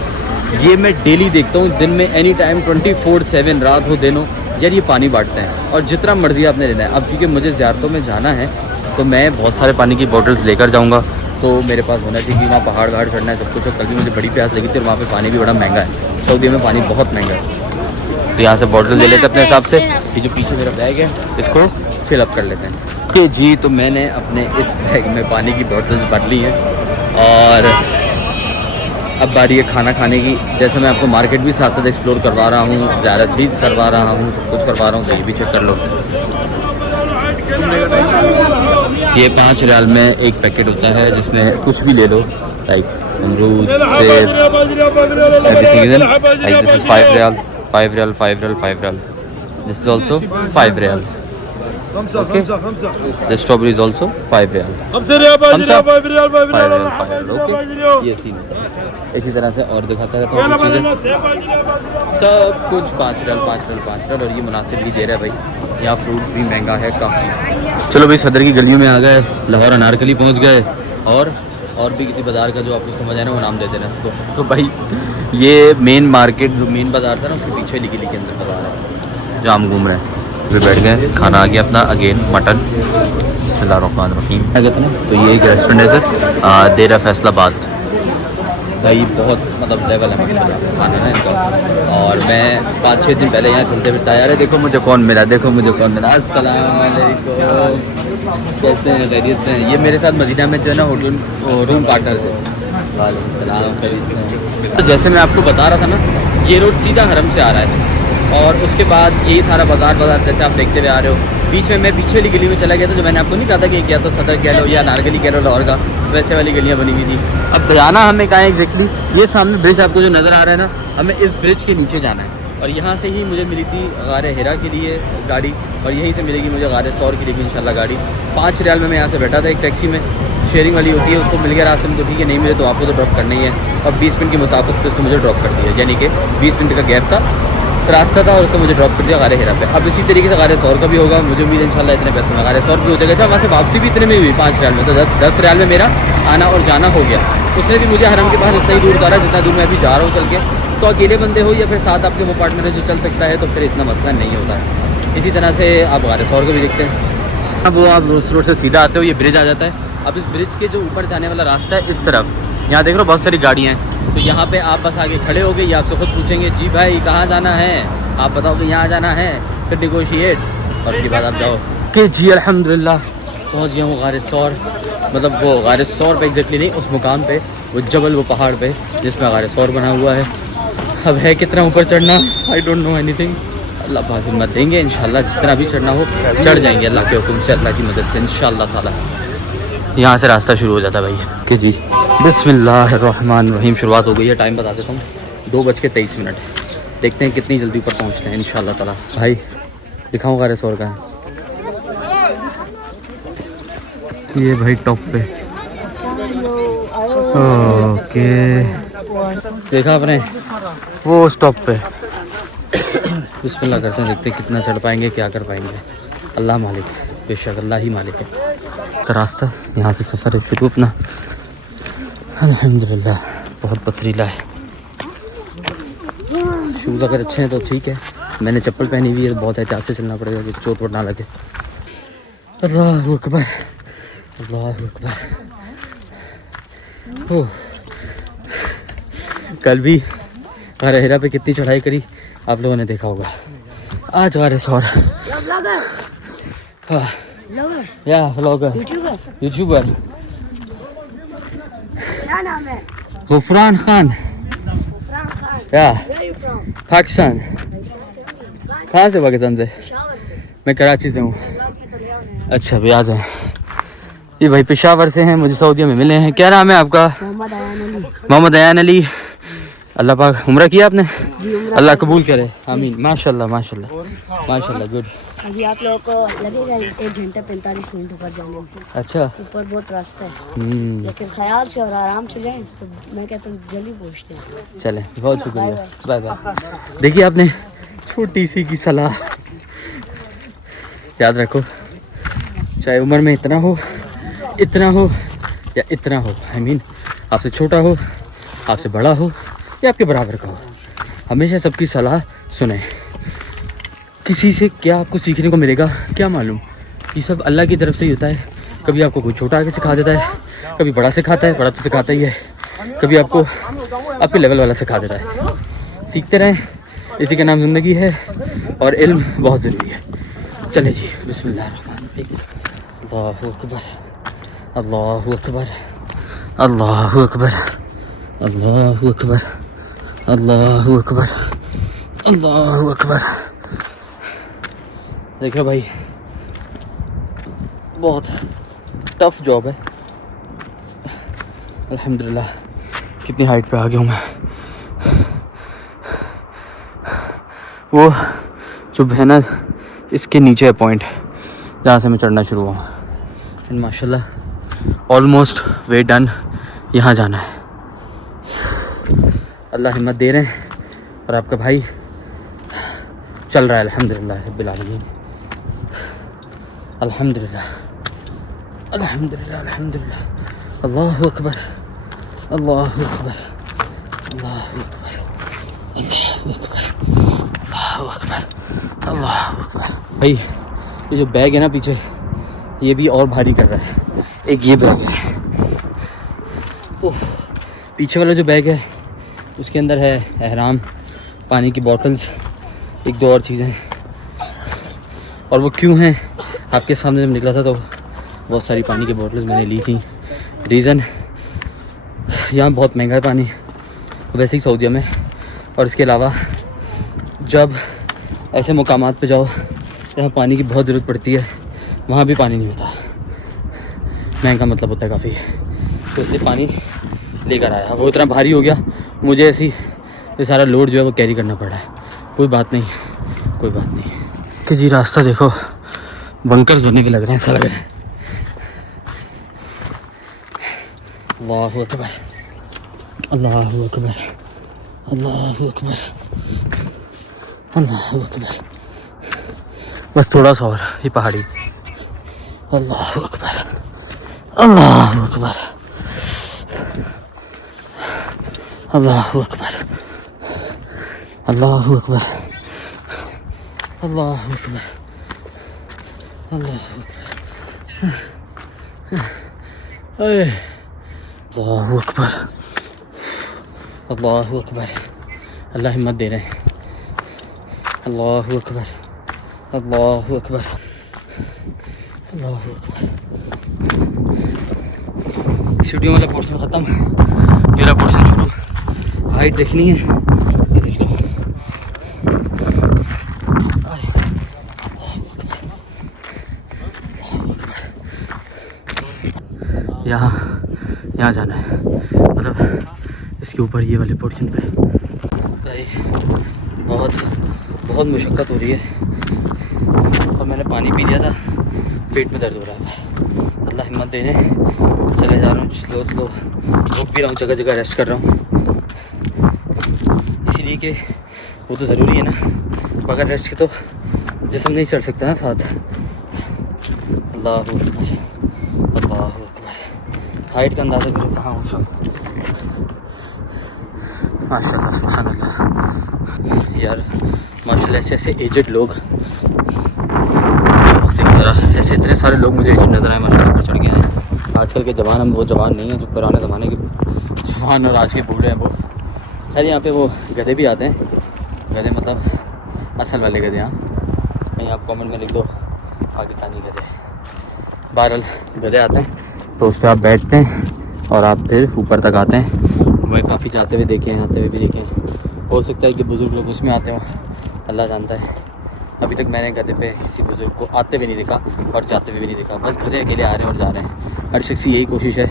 ये मैं डेली देखता हूँ, दिन में एनी टाइम 24/7, रात हो दिन हो यार, ये पानी बांटते हैं और जितना मर्जी आपने लेना है। अब क्योंकि मुझे ज़ियारतों में जाना है तो मैं बहुत सारे पानी की बॉटल्स लेकर जाऊँगा, तो मेरे पास होना चाहिए कि वहाँ पहाड़ चढ़ना है सब कुछ। और कल भी मुझे बड़ी प्यास लगी थी और वहाँ पे पानी भी बड़ा महंगा है, सऊदी में पानी बहुत महंगा है। तो यहाँ से बॉटल ले लेते हैं अपने हिसाब से। ये जो पीछे मेरा बैग है इसको फिलअप कर लेते हैं कि जी। तो मैंने अपने इस बैग में पानी की बॉटल्स भर ली हैं और अब बारी है खाना खाने की। जैसे मैं आपको मार्केट भी साथ साथ एक्सप्लोर करवा रहा हूँ, ज़ियारत भी करवा रहा हूँ, सब कुछ करवा रहा हूँ, तो ये भी चेक कर लो। ये 5 रियाल में एक पैकेट होता है जिसमें कुछ भी ले लो, लाइक अमरूद, सेब, everything. Like this is 5 riyal, 5 riyal, 5 riyal, 5 riyal. This is also 5 riyal. Okay. The strawberry is also 5 riyal. 5 riyal. Okay, ये सीन होता है। इसी तरह से और दिखाता रहता हूँ कुछ चीज़ें, सब कुछ 5 रियाल, 5 रियाल, 5 रियाल। और ये मुनासिब भी दे रहा है भाई, यहाँ फ्रूट भी महंगा है काफ़ी। चलो भाई सदर की गलियों में आ गए, लाहौर अनारकली पहुँच गए, और भी किसी बाज़ार का जो आपको समझ आए ना वो नाम दे देना इसको। तो भाई ये मेन मार्केट, जो मेन बाज़ार था ना, उसके पीछे वाली गली के अंदर बाज़ार है जो हम घूम रहे हैं। फिर बैठ गए, खाना आ गया अपना, अगेन मटन। बिस्मिल्लाहिर्रहमानिर्रहीम। क्या कहते हैं, तो ये एक रेस्टोरेंट है इधर, देरा फैसलाबाद। भाई बहुत मतलब लेवल है मतलब खाना ना इनका। और मैं 5-6 दिन पहले यहाँ चलते फिरता यार, देखो मुझे कौन मिला, देखो मुझे कौन मिला। अस्सलाम वालेकुम, कैसे हैं, खैरियत से हैं? ये मेरे साथ मदीना में जो है ना होटल रूम पार्टनर थे। वालेकुम सलाम, खैरियत से हैं? तो जैसे मैं आपको बता रहा था ना, ये रोड सीधा हरम से आ रहा है और उसके बाद यही सारा बाज़ार जैसे आप देखते हुए आ रहे हो। बीच में मैं पीछे वाली गली में चला गया था, जो मैंने आपको नहीं कहा था कि क्या तो सदर कह लो या नारगली कह लो लाहौर का, वैसे वाली गलियाँ बनी हुई थी। अब जाना हमें कहाँ है एग्जैक्टली, ये सामने ब्रिज आपको जो नज़र आ रहा है ना, हमें इस ब्रिज के नीचे जाना है। और यहाँ से ही मुझे मिली थी गार हिरा के लिए गाड़ी, और यहीं से मिलेगी मुझे गार सौर के लिए भी इंशाल्लाह गाड़ी। 5 रियाल में मैं यहाँ से बैठा था एक टैक्सी में, शेयरिंग वाली होती है, उसको मिल गया रास्ते में तो ठीक है, नहीं मिले तो आपको तो ड्रॉप करना ही है। और 20 मिनट की मुसाफत पे उसने मुझे ड्रॉप कर दिया, यानी कि 20 मिनट का गैप था, रास्ता था, और उसने मुझे ड्रॉप कर दिया गार हिरा पे। अब इसी तरीके से गार सौर का भी होगा, मुझे उम्मीद है इंशाल्लाह इतने पैसे में गार सौर भी हो जाएगा। अच्छा वहाँ से वापसी भी इतने में हुई 5 रियाल में, तो 10 रियाल में मेरा आना और जाना हो गया। उसने भी मुझे हरम के पास इतना ही दूर उतारा जितना दूर मैं अभी जा रहा हूँ चल के। तो अकेले बंदे हो या फिर साथ आपके वो पार्टनर है जो चल सकता है, तो फिर इतना मसला नहीं होता है। इसी तरह से आप गार सौर को भी देखते हैं। अब वो आप रोड से सीधा आते हो, ये ब्रिज आ जाता है। अब इस ब्रिज के जो ऊपर जाने वाला रास्ता है इस तरफ, यहाँ देख रहे हो बहुत सारी गाड़ियाँ हैं, तो यहाँ पे आप बस आगे खड़े हो गए, ये आपसे खुद पूछेंगे जी भाई कहाँ जाना है, आप बताओ कि यहाँ जाना है, फिर निगोशिएट, और उसके बाद आप जाओ कि जी अल्हम्दुलिल्लाह पहुँच गया हूँ गार सौर। मतलब वो गार सौर पे एग्जैक्टली नहीं, उस मुकाम पे, वो जबल, वो पहाड़ पे जिसमें गार सौर बना हुआ है। अब है कितना ऊपर चढ़ना, आई डोंट नो एनीथिंग। अल्लाह पाक हिम्मत देंगे इंशाल्लाह, जितना भी चढ़ना हो चढ़ जाएंगे अल्लाह के हुक्म से, अल्लाह की मदद से इंशाल्लाह ताला। यहाँ से रास्ता शुरू हो जाता है भाई कि जी बिस्मिल्लाहिर्रहमानिर्रहीम। शुरुआत हो गई है, टाइम बता देता हूँ 2:23। देखते हैं कितनी जल्दी ऊपर पहुँचते हैं इंशाल्लाह ताला। भाई दिखाऊँ गार सौर का, ये भाई टॉप पे। ओके देखा आपने वो स्टॉप पे। बिस्मिल्लाह करते हैं, देखते हैं कितना चढ़ पाएंगे, क्या कर पाएंगे। अल्लाह मालिक, बेशक अल्लाह ही मालिक है। का रास्ता यहाँ से सफ़र है शुरू अपना, अल्हम्दुलिल्लाह। बहुत पथरीला है, शूज़ अगर अच्छे हैं तो ठीक है, मैंने चप्पल पहनी हुई है तो बहुत एहतियात से चलना पड़ेगा कि चोट वोट ना लगे। अल्लाहु अकबर, अल्लाहु अकबर। ओह, कल भी गारा हिरा पे कितनी चढ़ाई करी आप लोगों ने देखा होगा। आज गारे सौर या व्लॉगर यूट्यूबर क्या नाम है? गुफरान खान फरहान खान। या Where are you from? Pakistan. कहाँ से? पाकिस्तान से। पेशावर से। मैं कराची से हूँ। ब्लॉग में तो ले आओ ना। अच्छा भी आ जाए। ये भाई पेशावर से हैं, मुझे सऊदीया में मिले हैं। क्या नाम है आपका? मोहम्मद अयान अली। मोहम्मद अयान अली। अल्लाह पाक उम्रा किया आपने? जी उम्रा। अल्लाह कबूल करे, आमीन। माशाल्लाह माशाल्लाह माशाल्लाह, गुड। अभी आप लोगों को लगेगा 1 घंटा 45 मिनट ऊपर जाने में। अच्छा। ऊपर बहुत रास्ता है, लेकिन ख्याल से और आराम से जाएं तो मैं कहता हूँ जल्दी पहुँचते हैं। चले, बहुत शुक्रिया, बाय बाय। देखिए आपने छोटी सी की सलाह याद रखो, चाहे उम्र में इतना हो या इतना हो, आई मीन आपसे छोटा हो, आपसे बड़ा हो या आपके बराबर का हो, हमेशा सबकी सलाह सुने। किसी से क्या आपको सीखने को मिलेगा क्या मालूम, ये सब अल्लाह की तरफ से ही होता है। कभी आपको कोई छोटा आगे सिखा देता है, कभी बड़ा सिखाता है, बड़ा तो सिखाता ही है, कभी आपको आपके लेवल वाला सिखा देता है। सीखते रहें, इसी का नाम ज़िंदगी है और इल्म बहुत ज़रूरी है। चले जी, बिस्मिल्लाह अल्लाहु अकबर, अल्लाहु अकबर, अल्लाहु अकबर, अल्लाहु अकबर, अल्लाहु अकबर, अल्लाहु अकबर। देख लो भाई, बहुत टफ जॉब है। अल्हम्दुलिल्लाह कितनी हाइट पे आ गया हूँ मैं। वो जो है ना, इसके नीचे है पॉइंट जहाँ से मैं चढ़ना शुरू हुआ। एंड माशाल्लाह ऑलमोस्ट वे डन। यहाँ जाना है। अल्लाह हिम्मत दे रहे हैं और आपका भाई चल रहा है अल्हम्दुलिल्लाह रब्बिल आलमीन। अल्हम्दुलिल्लाह अल्हम्दुलिल्लाह अल्हम्दुलिल्लाह। अल्लाहु अकबर, अल्लाहु अकबर, अल्लाहु अकबर, अल्लाहु अकबर, अल्लाहु अकबर, अल्लाहु अकबर। भाई ये जो बैग है ना पीछे, ये भी और भारी कर रहा है। एक ये बैग है, ओह, पीछे वाला जो बैग है उसके अंदर है एहराम, पानी की बॉटल्स, 1-2 और चीज़ें। और वो क्यों हैं आपके सामने, जब निकला था तो बहुत सारी पानी की बॉटल्स मैंने ली थी। रीज़न, यहाँ बहुत महंगा है पानी वैसे ही सऊदीया में, और इसके अलावा जब ऐसे मुकामात पे जाओ जहाँ पानी की बहुत ज़रूरत पड़ती है, वहाँ भी पानी नहीं होता। महंगा मतलब होता है काफ़ी, तो इसलिए पानी लेकर आया। वो इतना भारी हो गया, मुझे ऐसी ये सारा लोड जो है वो कैरी करना पड़ रहा है। कोई बात नहीं, कोई बात नहीं। कि जी रास्ता देखो, बंकर्स बनने के लग रहे हैं, ऐसा लग रहा है। अल्लाहु अकबर, अल्लाहु अकबर, अल्लाहु अकबर, अल्लाहु अकबर। बस थोड़ा सा और, ये पहाड़ी। अल्लाहु अकबर, अल्लाहु अकबर, अल्लाहु अकबर, अल्लाहु अकबर, अल्लाहु अकबर, अल्लाहु अकबर, अल्लाहु अकबर, अल्लाहु अकबर। अल्लाह हिम्मत दे रहे हैं। अल्लाहु अकबर, अल्लाहु अकबर, अल्लाहु अकबर। वीडियो वाला पोर्शन ख़त्म, मेरा पोर्शन शुरू। हाइट देखनी है, ये देख लो। यहाँ जाना है, मतलब इसके ऊपर ये वाले पोर्शन पे। भाई बहुत मुशक्क़त हो रही है, और मैंने पानी पी लिया था, पेट में दर्द हो रहा है। अल्लाह हिम्मत देने चले जा रहा हूँ, स्लो रुक भी रहा हूँ, जगह जगह रेस्ट कर रहा हूँ, इसीलिए कि वो तो ज़रूरी है ना, बगैर रेस्ट के तो जिस्म नहीं चढ़ सकता ना साथ। अल्लाहु अकबर, अल्लाहु अकबर। हाइट का अंदाज़ा करो कहाँ हूँ सब। माशाल्लाह सुभान अल्लाह। यार माशाल्लाह ऐसे ऐसे एजेड लोग, ऐसे इतने सारे लोग मुझे एजेड नज़र आए माशाल्लाह, ऊपर चढ़ के आए। आजकल के जवान, हम वो जवान नहीं हैं जो पुराने ज़माने के जवान और आज के बूढ़े हैं वो। खैर यहाँ पे वो गधे भी आते हैं, गधे मतलब असल वाले गधे। यहाँ कहीं आप कमेंट में लिख दो पाकिस्तानी गधे। बहरहाल गधे आते हैं तो उस पर आप बैठते हैं और आप फिर ऊपर तक आते हैं। मैं काफ़ी जाते हुए देखे हैं, आते हुए भी देखे हैं। हो सकता है कि बुज़ुर्ग लोग उसमें आते हों, अल्लाह जानता है। अभी तक मैंने गधे पे किसी बुज़ुर्ग को आते भी नहीं देखा और जाते हुए भी नहीं देखा। बस गधे अकेले आ रहे हैं और जा रहे हैं। हर शख्स की यही कोशिश है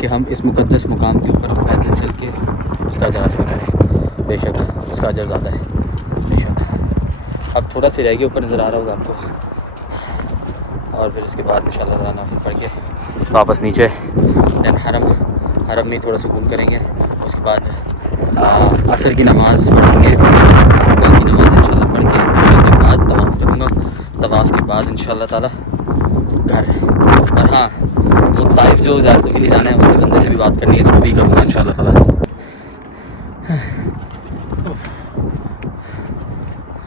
कि हम इस मुक़द्दस मुकाम के ऊपर पैदल चल के उसका अजर हासिल करें। बेशक उसका अजर ज़्यादा है, बेशक। अब थोड़ा सा रह गया, ऊपर नज़र आ रहा होगा आपको। और फिर उसके बाद इंशाअल्लाह ताला नफिल पढ़ के वापस नीचे, दैन हरम में थोड़ा सुकून करेंगे। उसके बाद असर की नमाज़ पढ़ेंगे, बाकी नमाज़ इंशाअल्लाह पढ़ के बाद तवाफ़ करूँगा। तवाफ़ के बाद इंशाअल्लाह ताला घर। और हाँ, वो ताइफ जो ज़्यारतों के लिए जाना है उससे बंदे से भी बात करनी है तो वो भी करूँगा इंशाअल्लाह ताला।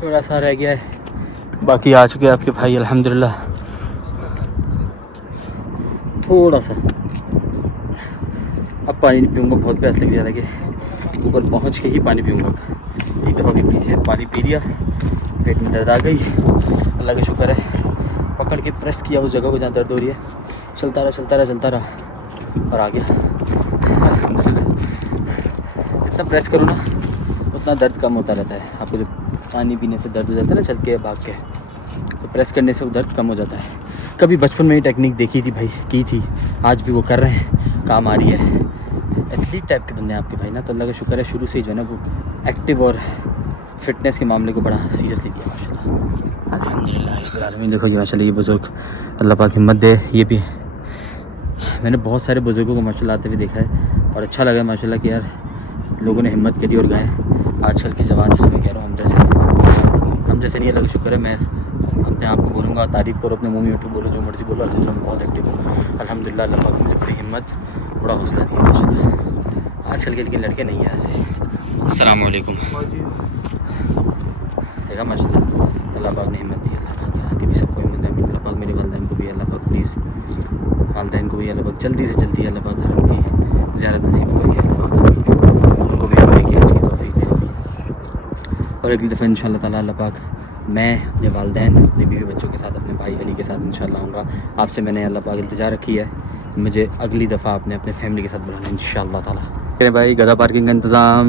थोड़ा सा रह गया है, बाकी आ चुके आपके भाई अल्हम्दुलिल्लाह। थोड़ा सा अब पानी नहीं पीऊँगा, बहुत प्यास लग रही है। ऊपर पहुँच के ही पानी पीऊँगा। एक दफ़ा भी पीछे पानी पी लिया, पेट में दर्द आ गई। अल्लाह का शुक्र है, पकड़ के प्रेस किया उस जगह को जहाँ दर्द हो रही है। चलता रहा और आ गया। जितना प्रेस करो ना उतना दर्द कम होता रहता है। आपको जब पानी पीने से दर्द हो जाता है ना, चल के भाग के, तो प्रेस करने से वो दर्द कम हो जाता है। कभी बचपन में ही टेक्निक देखी थी भाई, की थी, आज भी वो कर रहे हैं, काम आ रही है। एथलीट टाइप के बंदे हैं आपके भाई ना, तो अल्लाह का शुक्र है शुरू से ही जो है ना वो एक्टिव और फिटनेस के मामले को बड़ा सीरियसली लिया माशाल्लाह। अल्हम्दुलिल्लाह। देखो जी माशाल्लाह ये बुज़ुर्ग, अल्लाह पाक हिम्मत दे। ये भी मैंने बहुत सारे बुज़ुर्गों को माशाल्लाह आते हुए देखा है और अच्छा लगा माशाल्लाह कि यार लोगों ने हिम्मत करी और गए। आजकल के जवान, जैसे मैं कह रहा हूँ, हम जैसे नहीं। अल्लाह का शुक्र है, मैं अपने आप को बोलूँगा, तारीफ़ करो, अपने मुँह में मीठू बोलो, जो मर्ज़ी बोलो, अल्हम्दुलिल्लाह मैं बहुत एक्टिव हूँ अल्हम्दुलिल्लाह। अल्लाह पाक मुझे बड़ी हिम्मत, बड़ा हौसला दिया माशाल्लाह। आजकल के लेकिन लड़के नहीं हैं ऐसे। अस्सलाम वालेकुम। देखा माशाल्लाह, अल्लाह पाक ने हिम्मत दी। अल्लाह पाक आगे भी सबको हिम्मत दे। अल्लाह पाक मेरे वालिदैन को भी, अल्लाह पाक प्लीज़ वालिदैन को भी अल्लाह पाक जल्दी से जल्दी अल्लाह पाक हरम की ज़ियारत नसीब करें। अल्लाह पाक उनको भी हरम की हज की तौफीक दे। और अगली दफ़ा इंशाअल्लाह ताला अल्लाह पाक मैं अपने वालिदैन, अपने बीवी बच्चों के साथ, अपने भाई अली के साथ इंशाअल्लाह आऊँगा। आपसे मैंने अल्लाह पाक इंतज़ार रखी है, मुझे अगली दफ़ा आपने अपने फैमिली के साथ बुलाना इंशाअल्लाह ताला। अरे भाई गधा पार्किंग का इंतज़ाम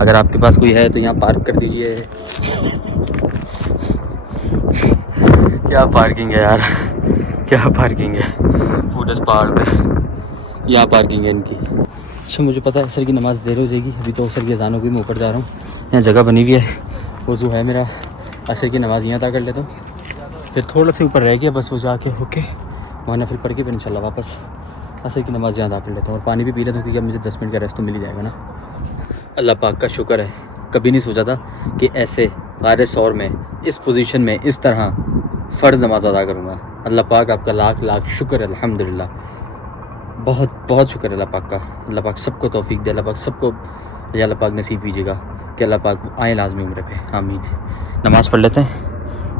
अगर आपके पास कोई है तो यहाँ पार्क कर दीजिए। क्या पार्किंग है यार, क्या पार्किंग है फूडस पहाड़ पे, यहाँ पार्किंग है इनकी। अच्छा मुझे पता है असर की नमाज़ देर हो जाएगी, अभी तो असर की अज़ान होगी, मैं ऊपर जा रहा हूँ। यहाँ जगह बनी हुई है, वज़ू है मेरा, असर की नमाज़ यहाँ तक कर लेता हूँ। फिर थोड़ा सा ऊपर रह गया बस, वो जाके होके वहाँ नफिल पढ़ के फिर इंशाल्लाह वापस असर की नमाज़ यहाँ अदा कर लेता हूँ। और पानी भी पी लेता हूँ क्योंकि अब मुझे 10 मिनट का रेस्ट तो मिल ही जाएगा ना। अल्लाह पाक का शुक्र है, कभी नहीं सोचा था कि ऐसे गारे सौर में, इस पोजीशन में, इस तरह फ़र्ज़ नमाज़ अदा करूँगा। अल्लाह पाक आपका लाख लाख शुक्र है अल्हम्दुलिल्लाह, बहुत बहुत शुक्र है अल्लाह पाक का। अल्लाह पाक सबको तौफीक दे, अल्लाह पाक सबको अल्लाह पाक नसीब कीजिएगा कि अल्लाह पाक आए लाजमी उम्र पे, आमीन। नमाज़ पढ़ लेते हैं,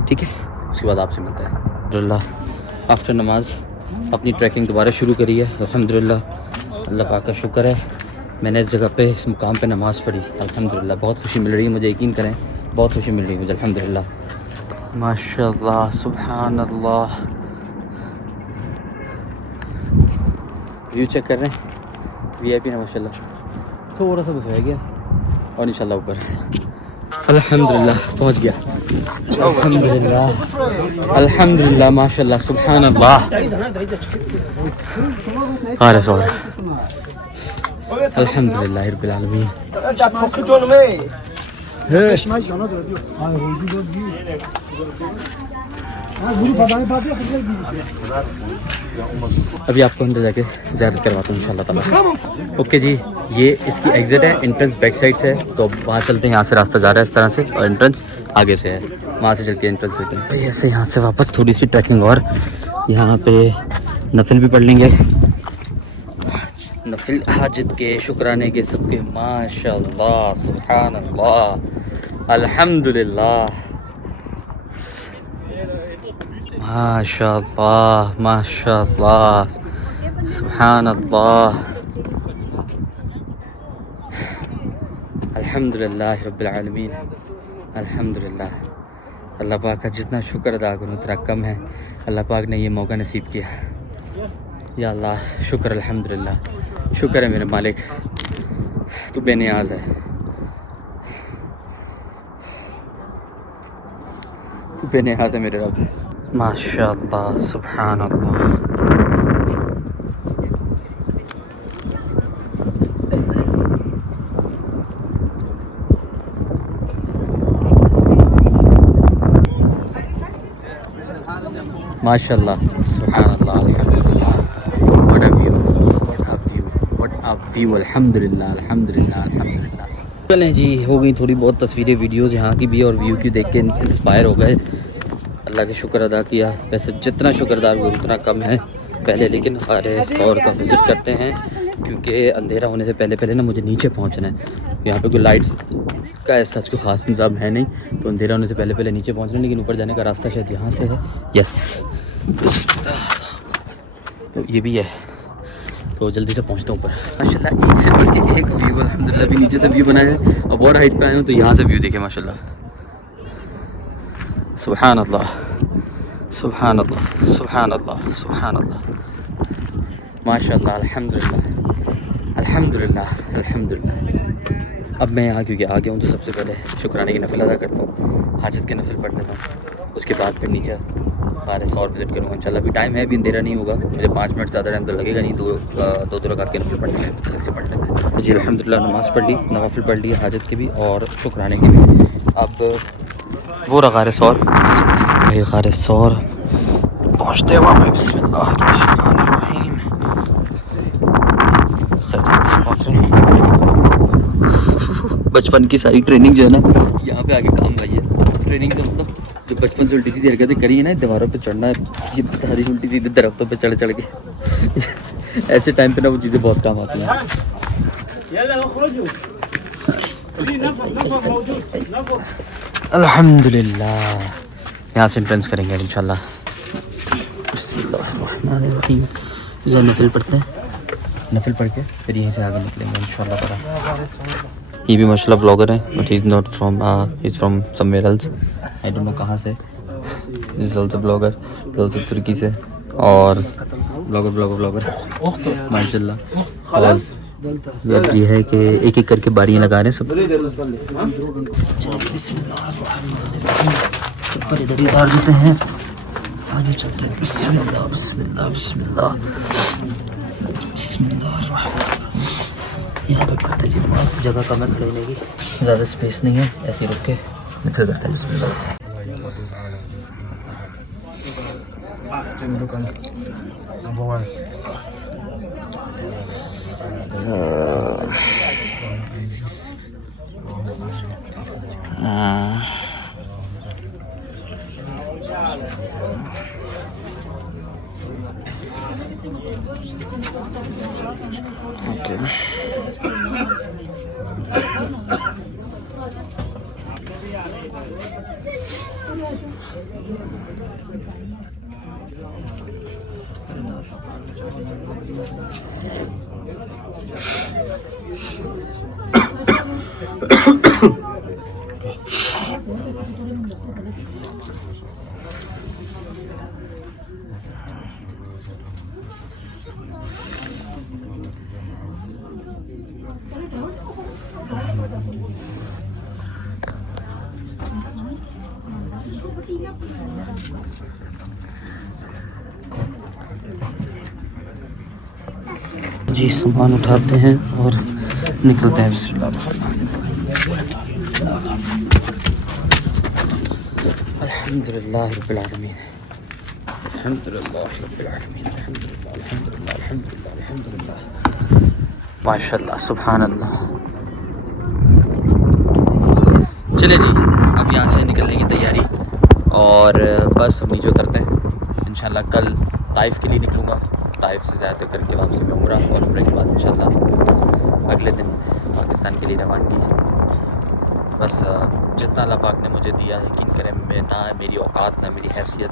ठीक है, उसके बाद आपसे मिलता है। अल्हम्दुलिल्लाह आफ्टर नमाज अपनी ट्रैकिंग दोबारा शुरू करी है अल्हम्दुलिल्लाह। अल्लाह पाक का शुक्र है मैंने इस जगह पे, इस मुकाम पे नमाज़ पढ़ी अल्हम्दुलिल्लाह। बहुत खुशी मिल रही है मुझे, यकीन करें बहुत खुशी मिल रही है मुझे अल्हम्दुलिल्लाह। माशाअल्लाह सुभान अल्लाह। व्यू चेक कर रहे हैं, VIP ना माशाअल्लाह। थोड़ा सा बस रह गया और इंशाल्लाह ऊपर अल्हम्दुलिल्लाह पहुंच गया। अल्हम्दुलिल्लाह माशाअल्लाह सुभान अल्लाह। अरे सॉरी, अल्हम्दुलिल्लाह रब्बिल आलमीन। अभी आपको अंदर जाके ज़ियारत करवाता हूँ इंशाल्लाह ताला। ओके जी, ये इसकी एग्ज़िट है, एंट्रेंस बैक साइड से है, तो वहाँ चलते हैं। यहाँ से रास्ता जा रहा है इस तरह से और एंट्रेंस आगे से है, वहाँ से चल के एंट्रेंस देते हैं। ऐसे यहाँ से वापस थोड़ी सी ट्रैकिंग और यहाँ पे नफिल भी पढ़ लेंगे। नफिल हाजत के शुक्राने के सबके माशाअल्लाह सुभान अल्लाह अल्हम्दुलिल्लाह माशाअल्लाह माशाअल्लाह सुभान अल्लाह अल्हम्दुलिल्लाह रब्बिल आलमीन अल्हम्दुलिल्लाह। अल्लाह पाक का जितना शुक्र अदा करूँ उतना कम है। अल्लाह पाक ने ये मौका नसीब किया। या अल्लाह शुक्र अल्हम्दुलिल्लाह, शुक्र है मेरे मालिक, तू बेनियाज है, तू बेनियाज है मेरे रब। माशाअल्लाह सुभान अल्लाह। माशाअल्लाह सुभान अल्लाह अल्हम्दुलिल्लाह। What a view, what a view, what a view. अल्हम्दुलिल्लाह अल्हम्दुलिल्लाह अल्हम्दुलिल्लाह। चलें जी, हो गई थोड़ी बहुत तस्वीरें वीडियोस यहाँ की भी और व्यू की देख के इंस्पायर हो गए। अल्लाह के शुक्र अदा किया। वैसे जितना शुक्रदार हो उतना कम है पहले, लेकिन अरे सौर का विज़िट करते हैं क्योंकि अंधेरा होने से पहले पहले ना मुझे नीचे पहुँचना है। यहाँ पे कोई लाइट्स का ऐसा कुछ ख़ास इंतज़ाम है नहीं, तो अंधेरा होने से पहले पहले नीचे पहुँचना है। लेकिन ऊपर जाने का रास्ता शायद यहाँ से है। यस, तो ये भी है, तो जल्दी से पहुँचता हूँ ऊपर। माशाल्लाह एक से बढ़ के एक व्यू। अल्हम्दुलिल्लाह भी नीचे से व्यू बनाया है। अब और हाइट पे आए हूँ तो यहाँ से व्यू देखे माशाल्लाह। सुभान अल्लाह सुभान अल्लाह सुभान अल्लाह सुभान अल्लाह माशाल्लाह अल्हम्दुलिल्लाह अल्हम्दुलिल्लाह अल्हम्दुलिल्लाह। अब मैं यहाँ क्योंकि आ गया हूँ तो सबसे पहले शुक्राने की नफिल अदा करता हूँ, हाजत के नफिल पढ़ लेता हूँ। उसके बाद फिर नीचे सारे सौर विज़िट करूँगा इंशाल्लाह। अभी टाइम है, अभी अंधेरा नहीं होगा, मुझे 5 मिनट ज़्यादा टाइम तो लगेगा नहीं। दो रकात के नफिल पढ़ने में जल्दी से पढ़ लेते हैं जी। अल्हम्दुलिल्लाह नमाज़ पढ़ ली, नवाफिल पढ़ ली, हाजत के भी और शुक्राने के भी। अब वो रहा गारे सौर, ये गारे सौर पहुँचते हुआ मैं बिस्मिल्लाहिर्रहमानिर्रहीम खैरियत से पहुँचे। बचपन की सारी ट्रेनिंग जो है ना यहाँ पे आके काम आई है। ट्रेनिंग से मतलब जो बचपन से उल्टी सीधी हरकतें करी है ना, दीवारों पे चढ़ना है, ये बता दी उल्टी सीधी दरख्तों पे चढ़ के ऐसे टाइम पे ना वो चीज़ें बहुत काम आती हैं। अल्हम्दुलिल्लाह यहाँ से एंट्रेंस करेंगे इंशाल्लाह। बिस्मिल्लाहिर्रहमानिर्रहीम। इधर नफिल पढ़ते हैं, नफिल पढ़ के फिर यहीं से आगे निकलेंगे इंशाल्लाह ताला। ये भी माशाल्लाह व्लॉगर है, but he is not from, he is from somewhere else, I don't know कहाँ से। This is also blogger, also तुर्की से, और ब्लॉगर माशाल्लाह। और मतलब ये है कि एक एक करके बारियाँ लगा रहे हैं सब। ऊपर इधर ही डाल देते हैं, आगे चलते हैं। बिस्मिल्लाह बिस्मिल्लाह बिस्मिल्लाह बिस्मिल्लाह। यहाँ पे पड़ते हैं नमाज, जगह कम है खड़े की, ज़्यादा स्पेस नहीं है, ऐसे ही रुक के निकल करते हैं। बिस्मिल्लाह। Okay. जी सामान उठाते हैं और निकलते हैं। अल्हम्दुलिल्लाह रब्बिल आलमीन, अल्हम्दुलिल्लाह रब्बिल आलमीन, अल्हम्दुलिल्लाह अल्हम्दुलिल्लाह अल्हम्दुलिल्लाह अल्हम्दुलिल्लाह माशाल्लाह सुभान अल्लाह। चले जी, अब यहाँ से निकलने की तैयारी और बस अब नीचे उतरते हैं। इंशाल्लाह कल ताइफ के लिए निकलूँगा ताइफ से ज़्यादा करके वापसी में उम्रा, और उम्रे के बाद इंशाल्लाह अगले दिन पाकिस्तान के लिए रवानगी। बस जितना अल्लाह पाक ने मुझे दिया, यकीन करें, मैं ना मेरी औकात, ना मेरी हैसियत,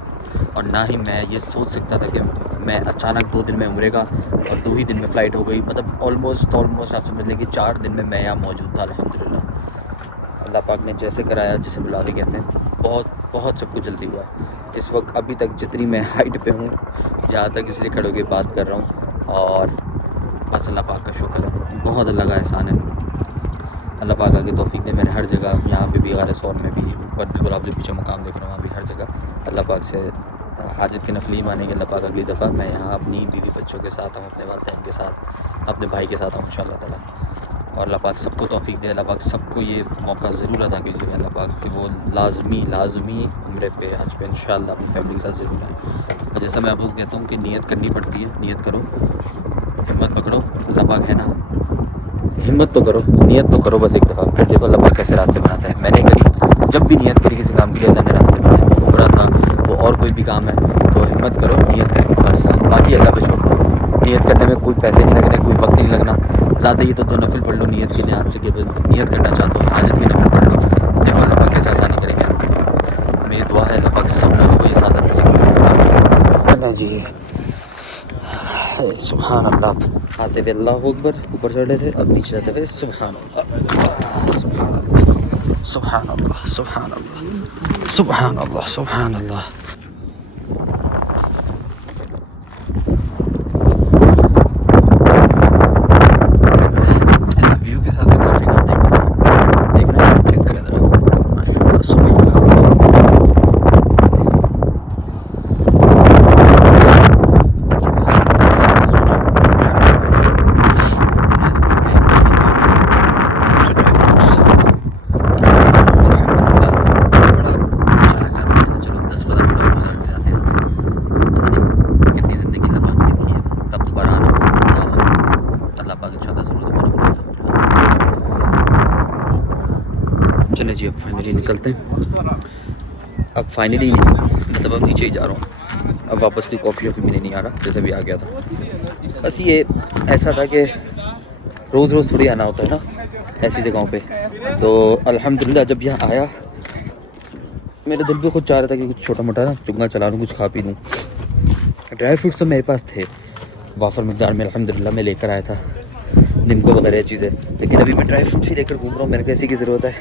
और ना ही मैं ये सोच सकता था कि मैं अचानक 2 दिन में उम्रे का और 2 ही दिन में फ़्लाइट हो गई। मतलब ऑलमोस्ट आप समझ लें कि 4 दिन में मैं यहाँ मौजूद था। अल्हम्दुलिल्लाह अल्लाह पाक ने जैसे कराया, जिसे बुलावे कहते हैं, बहुत सब कुछ जल्दी हुआ। इस वक्त अभी तक जितनी मैं हाइट पे हूँ, यहाँ तक इसलिए खड़े होकर बात कर रहा हूँ, और बस अल्लाह पाक का शुक्र है, बहुत अल्लाह का एहसान है। अल्लाह पाक आगे तौफीक दे, मैंने हर जगह, यहाँ पे भी गार सौर में भी, ऊपर बिल्कुल आप जो पीछे मुकाम देख रहे हो वहाँ भी, हर जगह अल्लाह पाक से हाजत के नफली मानेंगे। अल्लाह पाक अगली दफ़ा मैं यहाँ अपनी बीवी बच्चों के साथ हूँ, अपने वालिदैन के साथ, अपने भाई के साथ हूँ इंशाअल्लाह ताला। और अल्लाह पाक सबको तौफीक दे, अल्लाह पाक सबको ये मौका ज़रूर अता कीजिएगा अल्लाह पाक कि वो लाजमी उम्रे पे, हज पे इंशाअल्लाह अपनी फैमिली के साथ ज़रूर आए। और जैसा मैं आप लोग कहता हूँ कि नियत करनी पड़ती है, नियत करो, हिम्मत पकड़ो, अल्लाह पाक है ना, हिम्मत तो करो, नियत तो करो बस एक दफ़ा, फिर देखो अल्लाह पाक कैसे रास्ते बनाता है। मैंने करी, जब भी नियत करी किसी काम के लिए, अल्लाह ने रास्ते बनाए। उम्रा था वो और कोई भी काम है, तो हिम्मत करो, नियत करो बस, बाकी अल्लाह पे छोड़ो। नियत करने में कोई पैसे नहीं लगने, कोई वक्त नहीं लगना ज़्यादा। ये तो 2 नफिल पढ़ लो नियत के लिए, आपसे नियत करना चाहते हो, हाजत की नफिल पढ़ लो, देखो अल्लाह पाक कैसे आसानी करेंगे आपके लिए। मेरी दुआ है अल्लाह पाक सब लोगों को ये साथ नसीब करे जी। सुभान अल्लाह, आते हुए अल्लाह अकबर, ऊपर चढ़े थे, अब नीचे जाते हुए सुभान अल्लाह, सुभान अल्लाह, सुभान अल्लाह, सुभान अल्लाह, सुभान अल्लाह, सुभान अल्लाह। इस व्यू के साथ काफ़ी देख रहे हैं, चेक करें ज़रा, माशाअल्लाह, सुभान अल्लाह। चले जी, अब फाइनली निकलते हैं। अब फाइनली मतलब अब नीचे ही जा रहा हूँ, अब वापस की कॉफ़ी भी मैंने नहीं आ रहा, जैसे भी आ गया था। बस ये ऐसा था कि रोज़ थोड़ी आना होता है ना ऐसी जगहों पे, तो अल्हम्दुलिल्लाह जब यहाँ आया, मेरे दिल भी खुद चाह रहा था कि कुछ छोटा मोटा ना चुंगा चला लूँ, कुछ खा पी लूँ। ड्राई फ्रूट्स तो मेरे पास थे वाफर मकदार में, अल्हम्दुलिल्लाह मैं लेकर आया था, निम्को वगैरह चीज़ें, लेकिन अभी मैं ड्राई फ्रूट्स ही लेकर घूम रहा हूँ। मैंने कैसी की ज़रूरत है,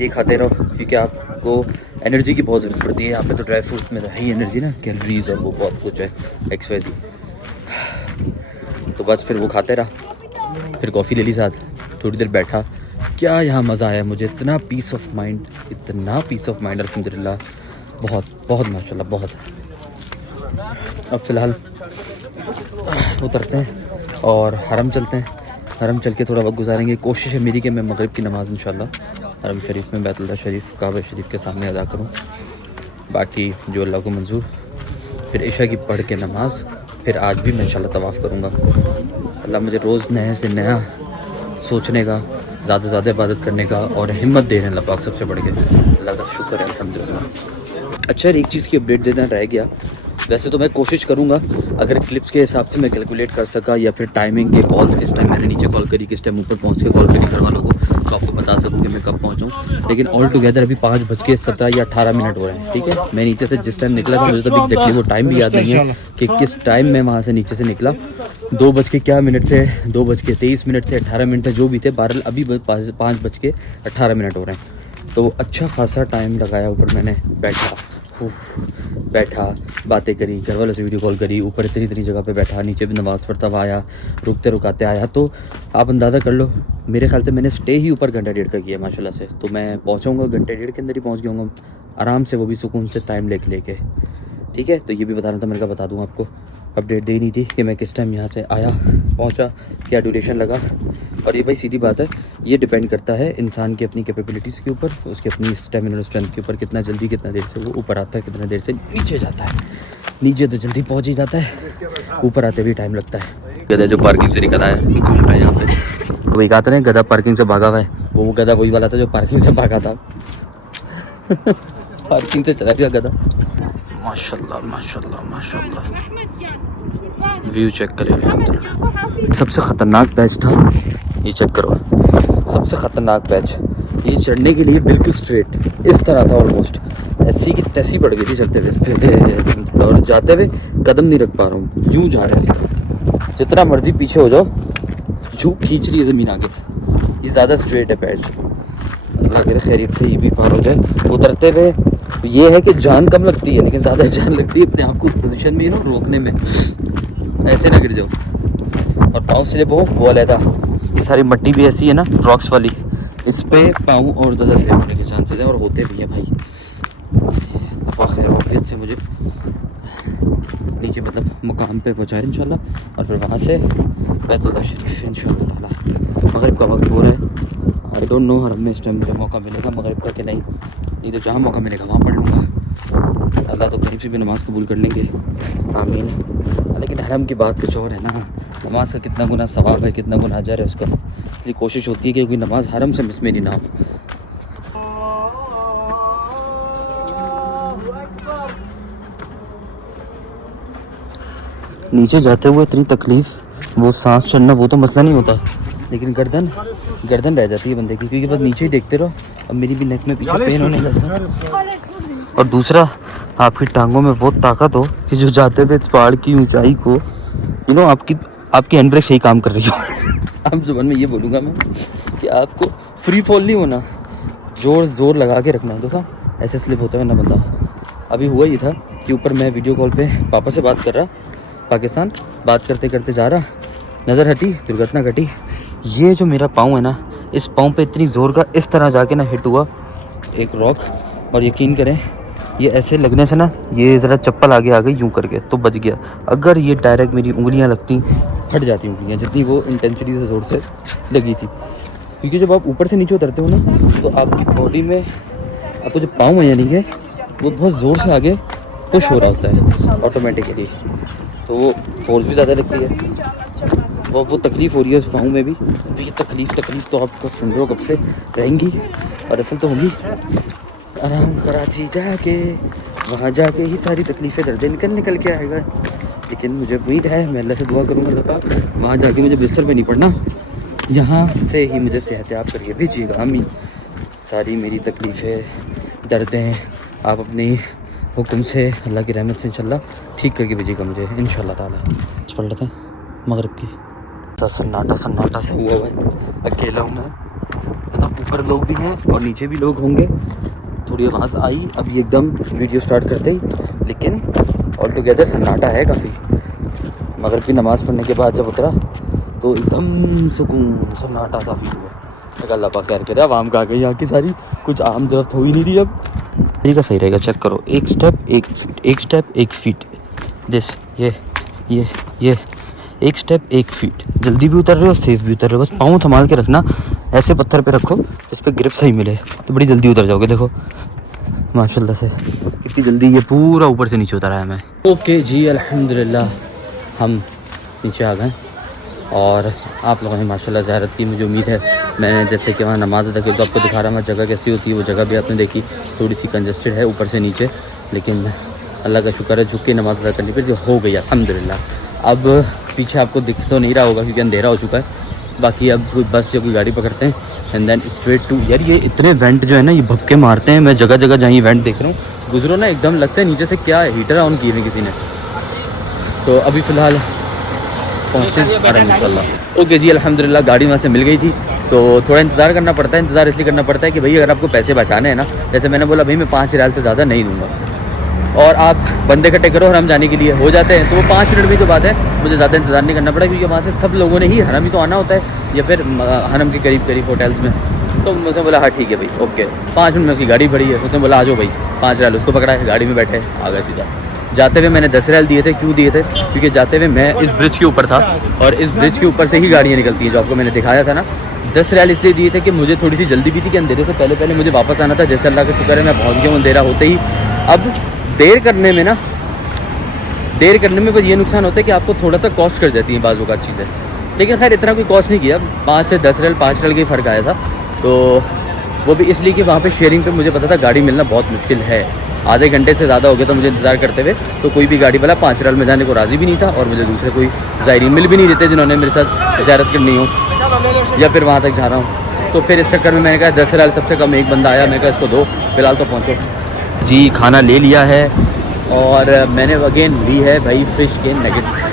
ये खाते रहो, क्योंकि आपको एनर्जी की बहुत ज़रूरत पड़ती है। यहाँ पे तो ड्राई फ्रूट्स में तो है ही एनर्जी ना, कैलोरीज और वो बहुत कुछ है XYZ। तो बस फिर वो खाते रहा, फिर कॉफ़ी ले ली साथ, थोड़ी देर बैठा, क्या यहाँ मज़ा आया मुझे, इतना पीस ऑफ माइंड, अल्हम्दुलिल्लाह, बहुत माशाल्लाह बहुत। अब फ़िलहाल उतरते हैं और हरम चलते हैं, हरम चल के थोड़ा वक्त गुजारेंगे। कोशिश है मेरी कि मैं मगरिब की नमाज़ इंशाल्लाह हरम शरीफ में, बैतुल्ला शरीफ, काबा शरीफ के सामने अदा करूँ। बाकी जो अल्लाह को मंजूर, फिर इशा की पढ़ के नमाज़, फिर आज भी मैं इंशाल्लाह तवाफ़ करूँगा। अल्लाह मुझे रोज़ नए से नया सोचने का, ज़्यादा से ज़्यादा इबादत करने का और हिम्मत दे रहे हैं अल्लाह पाक, सबसे बढ़ के अल्लाह का शुक्र है अल्हम्दुलिल्लाह। अच्छा, एक चीज़ की अपडेट देना रह गया। वैसे तो मैं कोशिश करूँगा, अगर क्लिप्स के हिसाब से मैं कैलकुलेट कर सका, या फिर टाइमिंग के कॉल्स, किस टाइम मैंने नीचे कॉल करी, किस टाइम ऊपर पहुँच के कॉल करी घर वालों को, तो आपको बता सकूँ कि मैं कब पहुँचूँ। लेकिन ऑल टुगेदर अभी 5:17 या 18 मिनट हो रहे हैं, ठीक है। मैं नीचे से जिस टाइम निकला था, मुझे तो एग्जैक्टली वो टाइम भी याद नहीं है कि किस टाइम मैं वहाँ से नीचे से निकला। 2:00 थे, 2:23 थे, 18 मिनट थे, जो भी थे। बहरहाल अभी 5:18 हो रहे हैं, तो अच्छा खासा टाइम लगाया ऊपर। मैंने बैठा, बातें करी, घर वालों से वीडियो कॉल करी, ऊपर इतनी जगह पे बैठा, नीचे भी नमाज़ पढ़ता हुआ आया, रुकते रुकाते आया। तो आप अंदाज़ा कर लो, मेरे ख्याल से मैंने स्टे ही ऊपर 1.5 घंटे का किया माशाल्लाह से। तो मैं पहुँचाऊँगा 1.5 घंटे के अंदर ही पहुँच गया हूँ आराम से, वो भी सुकून से टाइम लेके, ठीक है। तो ये भी बताना था, मैंने कहा बता दूँ आपको, अपडेट देनी थी कि मैं किस टाइम यहाँ से आया, पहुँचा, क्या ड्यूरेशन लगा। और ये भाई सीधी बात है, ये डिपेंड करता है इंसान की अपनी कैपेबिलिटीज़ के ऊपर, उसकी अपनी स्टेमिना और स्ट्रेंथ के ऊपर, कितना जल्दी, कितना देर से वो ऊपर आता है, कितना देर से नीचे जाता है। नीचे तो जल्दी पहुँच ही जाता है, ऊपर आते भी टाइम लगता है। गधा जो पार्किंग से निकल आया, घूम रहा है यहाँ पे। वही कहते हैं गधा पार्किंग से भागा हुआ है, वो गधा वही वाला था जो पार्किंग से भागा था। पार्किंग से चला गया गधा। माशाल्लाह माशाल्लाह माशाल्लाह, व्यू चेक करें। सबसे ख़तरनाक पैच था, ये चेक करो, सबसे ख़तरनाक पैच। ये चढ़ने के लिए बिल्कुल स्ट्रेट इस तरह था, ऑलमोस्ट ऐसी की तैसी पड़ गई थी चलते हुए इस पे, और जाते हुए कदम नहीं रख पा रहा हूँ, यूँ जा रहे हैं। जितना मर्जी पीछे हो जाओ, यूँ खींच रही है ज़मीन आगे। ये ज़्यादा स्ट्रेट है पैच। अल्लाह के खैरियत से ये भी पार हो जाए। उतरते हुए ये है कि जान कम लगती है, लेकिन ज़्यादा जान लगती है अपने आप को उस पोजीशन में रोकने में, ऐसे ना गिर जाओ और पाँव स्लिप हो वो अलहदा। ये सारी मट्टी भी ऐसी है ना, रॉक्स वाली, इस पे पाँव और ज़्यादा स्लिप होने के चांसेस हैं, और होते भी हैं भाई। खैर वाफियत से मुझे नीचे मतलब मुकाम पे पहुँचाए इंशाल्लाह, और फिर वहाँ से बैतुल्लाह शरीफ इंशाल्लाह ताला। मगरिब का वक्त हो रहा है, आई डोंट नो हरम में इस टाइम मुझे मौका मिलेगा मगरिब का कि नहीं तो जहाँ मौका मिलेगा वहाँ पढ़ लूँगा। अल्लाह तो करीब से भी नमाज़ कबूल कर लेंगे, आमीन। लेकिन हरम की बात कुछ और है ना, नमाज का कितना गुना सवाब है, कितना गुना अजर है उसका, इसलिए कोशिश होती है कि कोई नमाज़ हरम से मिस में नहीं ना हो। नीचे जाते हुए इतनी तकलीफ़, वो सांस चढ़ना वो तो मसला नहीं होता, लेकिन गर्दन रह जाती है बंदे की, क्योंकि बस नीचे ही देखते रहो। अब मेरी भी नेक में पीछे पेन होने लगा। और दूसरा, आपकी टांगों में वो ताकत हो कि जो जाते हुए इस पहाड़ की ऊंचाई को आपकी हैंड ब्रेक सही काम कर रही हो। अब जुबान में ये बोलूँगा मैं कि आपको फ्री फॉल नहीं होना, जोर लगा के रखना है। देखो ऐसे स्लिप होता है ना बंदा। अभी हुआ ये था कि ऊपर मैं वीडियो कॉल पे पापा से बात कर रहा, पाकिस्तान, बात करते करते जा रहा, नज़र हटी, दुर्घटना घटी। ये जो मेरा पाँव है ना, इस पाँव पे इतनी ज़ोर का इस तरह जाके ना हिट हुआ एक रॉक, और यकीन करें ये ऐसे लगने से ना, ये ज़रा चप्पल आगे आ गई यूँ करके तो बच गया। अगर ये डायरेक्ट मेरी उंगलियां लगती, फट जाती उंगलियां, जितनी वो इंटेंसिटी से ज़ोर से लगी थी। क्योंकि जब आप ऊपर से नीचे उतरते हो ना, तो आपकी बॉडी में आपको जो पाँव है यानी कि वो बहुत ज़ोर से आगे पुश हो रहा होता है ऑटोमेटिकली, तो वो फोर्स भी ज़्यादा लगती है, वो तकलीफ़ हो रही है उस पाँव में भी। तो ये तकलीफ़ तो आपको सुन रहे हो कब से रहेंगी, और असल तो होंगी। आराम कराची जाके, वहाँ जाके ही सारी तकलीफ़ें दर्द निकल के आएगा। लेकिन मुझे उम्मीद है, मैं अल्लाह से दुआ करूँगा अल्लाह पाक वहाँ जाके मुझे बिस्तर पे नहीं पड़ना, यहाँ से ही मुझे सेहतियाब करके भेजिएगा, आमीन। सारी मेरी तकलीफ़ें दर्दें आप अपनी हुक्म से, अल्लाह की रहमत से इंशाल्लाह ठीक करके भेजिएगा मुझे इंशाल्लाह ताला। पढ़ लेते हैं मगरिब की। सन्नाटा से हुआ है, अकेला हूँ मैं, मतलब ऊपर लोग भी हैं और नीचे भी लोग होंगे। थोड़ी आवाज़ आई अभी एकदम वीडियो स्टार्ट करते ही, लेकिन ऑल टुगेदर सन्नाटा है काफ़ी। मगरिब की नमाज़ पढ़ने के बाद जब उतरा तो एकदम सुकून, सन्नाटा सा फील हुआ। अल्लाह पाक खैर करे, आवाम का आ गई यहाँ की सारी, कुछ आम दरख्त हो ही नहीं रही अब। का सही रहेगा, चेक करो, एक स्टेप एक फीट, दिस ये एक स्टेप एक फीट, जल्दी भी उतर रहे हो, सेफ भी उतर रहे हो। बस पाँव संभाल के रखना, ऐसे पत्थर पे रखो इस पर ग्रिप सही मिले तो बड़ी जल्दी उतर जाओगे। देखो माशाल्लाह से कितनी जल्दी ये पूरा ऊपर से नीचे उतर आया मैं। ओके जी, अल्हम्दुलिल्लाह हम नीचे आ गए, और आप लोगों ने माशाल्लाह ज़ियारत की। मुझे उम्मीद है, मैंने जैसे कि वहाँ नमाज़ अदा की तो आपको दिखा रहा मैं जगह कैसी होती है, वो जगह भी आपने देखी, थोड़ी सी कंजस्टेड है ऊपर से नीचे, लेकिन अल्लाह का शुक्र है झुक के नमाज़ अदा करने पर जो हो गई अल्हम्दुलिल्लाह। अब पीछे आपको दिख तो नहीं रहा होगा क्योंकि अंधेरा हो चुका है, बाकी अब कोई बस या कोई गाड़ी पकड़ते हैं एंड देन स्ट्रेट टू। यार ये इतने वेंट जो है ना, ये भपके मारते हैं, मैं जगह जगह जहाँ ये वेंट देख रहा हूँ गुजरो ना, एकदम लगता है नीचे से क्या है, हीटर ऑन किए हैं किसी ने। तो अभी फ़िलहाल पहुँचते हैं इंशाल्लाह। ओके जी, अल्हम्दुलिल्लाह गाड़ी वहाँ से मिल गई थी, तो थोड़ा इंतज़ार करना पड़ता है। इंतज़ार इसलिए करना पड़ता है कि भाई अगर आपको पैसे बचाने हैं ना, जैसे मैंने बोला भाई मैं 5 रियाल से ज़्यादा नहीं दूँगा, और आप बंदे इकट्ठे करो हरम जाने के लिए हो जाते हैं, तो वो 5 मिनट में जो बात है मुझे ज़्यादा इंतज़ार नहीं करना पड़ा, क्योंकि वहाँ से सब लोगों ने ही हरम ही तो आना होता है, या फिर हरम के करीब होटल्स में। तो मुझे बोला हाँ ठीक है भाई ओके, 5 मिनट में उसकी गाड़ी भरी है, उसने बोला आ जाओ भाई, 5 रियाल उसको पकड़ा है, गाड़ी में बैठे आ गए सीधा। जाते हुए मैंने 10 रियाल दिए थे, क्यों दिए थे, क्योंकि जाते हुए मैं इस ब्रिज के ऊपर था, और इस ब्रिज के ऊपर से ही गाड़ियाँ निकलती हैं, जो आपको मैंने दिखाया था ना। 10 रियाल इसलिए दिए थे कि मुझे थोड़ी सी जल्दी भी थी कि अंधेरे से पहले मुझे वापस आना था, जैसे अल्लाह का शुक्र है मैं पहुँच गया हूँ अंधेरा होते ही। अब देर करने में बस ये नुकसान होता है कि आपको थोड़ा सा कॉस्ट कर जाती है बाज़ू का चीज़ें, लेकिन खैर इतना कोई कॉस्ट नहीं किया, 5 से 10 रियाल 5 रियाल का ही फ़र्क आया था। तो वो भी इसलिए कि वहाँ पे शेयरिंग पे मुझे पता था गाड़ी मिलना बहुत मुश्किल है, आधे घंटे से ज़्यादा हो गया था मुझे इंतज़ार करते हुए। तो कोई भी गाड़ी वाला 5 रियाल में जाने को राज़ी भी नहीं था और मुझे दूसरे कोई ज़ायरीन मिल भी नहीं देते जिन्होंने मेरे साथ ज़ियारत करनी हो या फिर वहाँ तक जा रहा हूँ। तो फिर इस चक्कर में मैंने कहा 10 रियाल सबसे कम एक बंदा आया, मैं कहा इसको दो, फिलहाल तो पहुँचो जी। खाना ले लिया है और मैंने अगेन ली है भाई फ़िश के नगेट्स।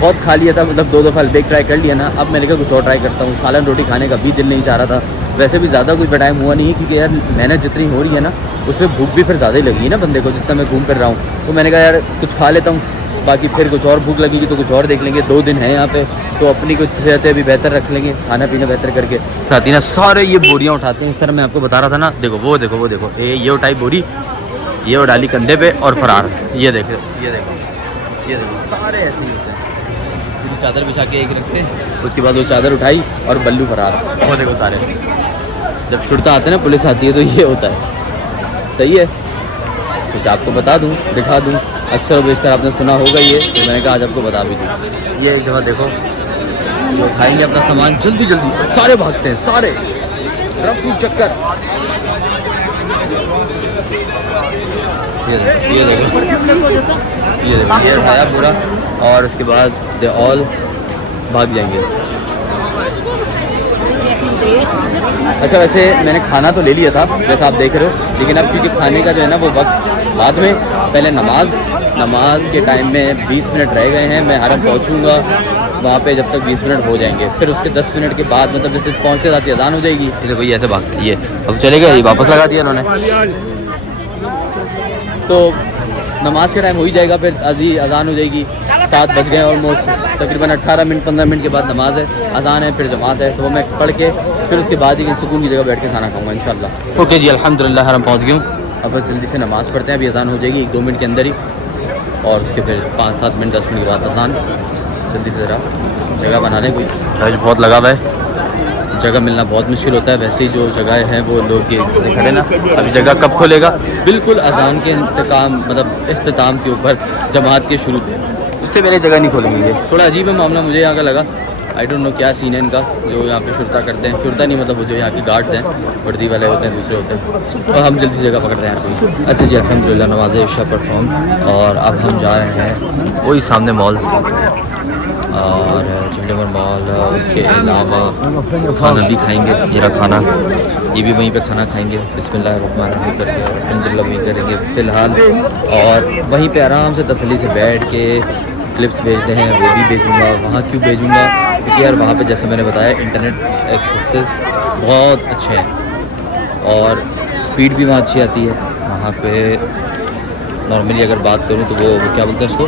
बहुत खा लिया था, मतलब 2 दफ़ा अल्बेक ट्राई कर लिया ना, अब मैंने कहा कुछ और ट्राई करता हूँ। सालन रोटी खाने का भी दिल नहीं चाह रहा था। वैसे भी ज़्यादा कुछ टाइम हुआ नहीं है क्योंकि यार मेहनत जितनी हो रही है ना उसमें भूख भी फिर ज़्यादा ही लगी है ना बंदे को, जितना मैं घूम फिर रहा हूँ। तो मैंने कहा यार कुछ खा लेता हूँ, बाकी फिर कुछ और भूख लगेगी तो कुछ और देख लेंगे। 2 दिन है यहाँ पे तो अपनी कुछ सेहतें अभी बेहतर रख लेंगे, खाना पीना बेहतर करके। साथ ही ना सारे ये बोरियाँ उठाते हैं इस तरह, मैं आपको बता रहा था ना, देखो वो देखो वो देखो, ये उठाई बोरी, ये वो डाली कंधे पे और फरार। ये देखो ये देखो ये देखो, सारे ऐसे ही होते हैं। चादर बिछा के एक रखते हैं, उसके बाद वो चादर उठाई और बल्लू फरार। वो देखो सारे, जब छुड़ता आते हैं ना पुलिस आती है तो ये होता है। सही है, कुछ आपको बता दूं, दिखा दूं, अक्सर बेशतर आपने सुना होगा ये, तो मैंने कहा आज आपको बता भी दूं। ये एक जगह देखो, वो उठाएंगे अपना सामान जल्दी जल्दी, सारे भागते हैं सारे, रफू चक्कर। ये देखो ये उठाया पूरा और उसके बाद दे ऑल भाग जाएंगे। अच्छा वैसे मैंने खाना तो ले लिया था जैसा आप देख रहे हो, लेकिन अब क्योंकि खाने का जो है ना वो वक्त बाद में, पहले नमाज के टाइम में 20 मिनट रह गए हैं। मैं हरम पहुंचूंगा वहाँ पे जब तक 20 मिनट हो जाएंगे, फिर उसके 10 मिनट के बाद मतलब जैसे पहुँचते जाती अजान हो जाएगी। देखो ये ऐसे भागते हैं, ये अब चले गए, वापस लगा दिया उन्होंने। तो नमाज का टाइम हो ही जाएगा, फिर अजान हो जाएगी। 7 बज गए ऑलमोस्ट, तकरीबन 18 मिनट 15 मिनट के बाद नमाज है, अजान है, फिर जमात है। तो मैं पढ़ के फिर उसके बाद ही सुकून की जगह बैठ के खाना खाऊंगा इंशाल्लाह। ओके जी, अल्हम्दुलिल्लाह हरम पहुंच गया हूँ। अब बस जल्दी से नमाज़ पढ़ते हैं, अभी अजान हो जाएगी 1-2 मिनट के अंदर ही, और उसके फिर 5-7 मिनट 10 मिनट के बाद अजान। जल्दी से ज़रा जगह बना लें, कोई रश बहुत लगा हुआ है, जगह मिलना बहुत मुश्किल होता है। वैसे ही जो जगह है वो लोग ये खड़े ना, अभी जगह कब खोलेगा, बिल्कुल अजान के इख्तिताम के ऊपर जमात के शुरू पे, उससे पहले जगह नहीं खोलेंगे। ये थोड़ा अजीब है मामला मुझे यहाँ का लगा, आई डोंट नो क्या सीन है इनका, जो यहाँ पे शुरता करते हैं, शुरता नहीं मतलब वो जो यहाँ के गार्ड्स हैं, वर्दी वाले होते हैं, दूसरे होते हैं। और हम जल्दी से जगह पकड़ रहे हैं यार कोई। अच्छा जी, अल्हम्दुलिल्लाह नमाज़ इशा परफॉर्म, और अब हम जा रहे हैं वही सामने मॉल, और चिल्डमर मॉल, उसके अलावा खाना भी खाएंगे, मेरा खाना, ये भी वहीं पे खाना खाएंगे बिस्मिल्लाहिर्रहमानिर्रहीम करके, और अल्हम्दुलिल्लाह वहीं करेंगे फ़िलहाल। और वहीं पे आराम से तसल्ली से बैठ के क्लिप्स भेजते हैं, वो भी भेजूँगा। वहाँ क्यों भेजूँगा, क्योंकि यार वहाँ पे जैसे मैंने बताया इंटरनेट एक्सेस बहुत अच्छे हैं और स्पीड भी वहाँ अच्छी आती है। वहाँ पे नॉर्मली अगर बात करूँ तो वो क्या बोलते हैं उसको,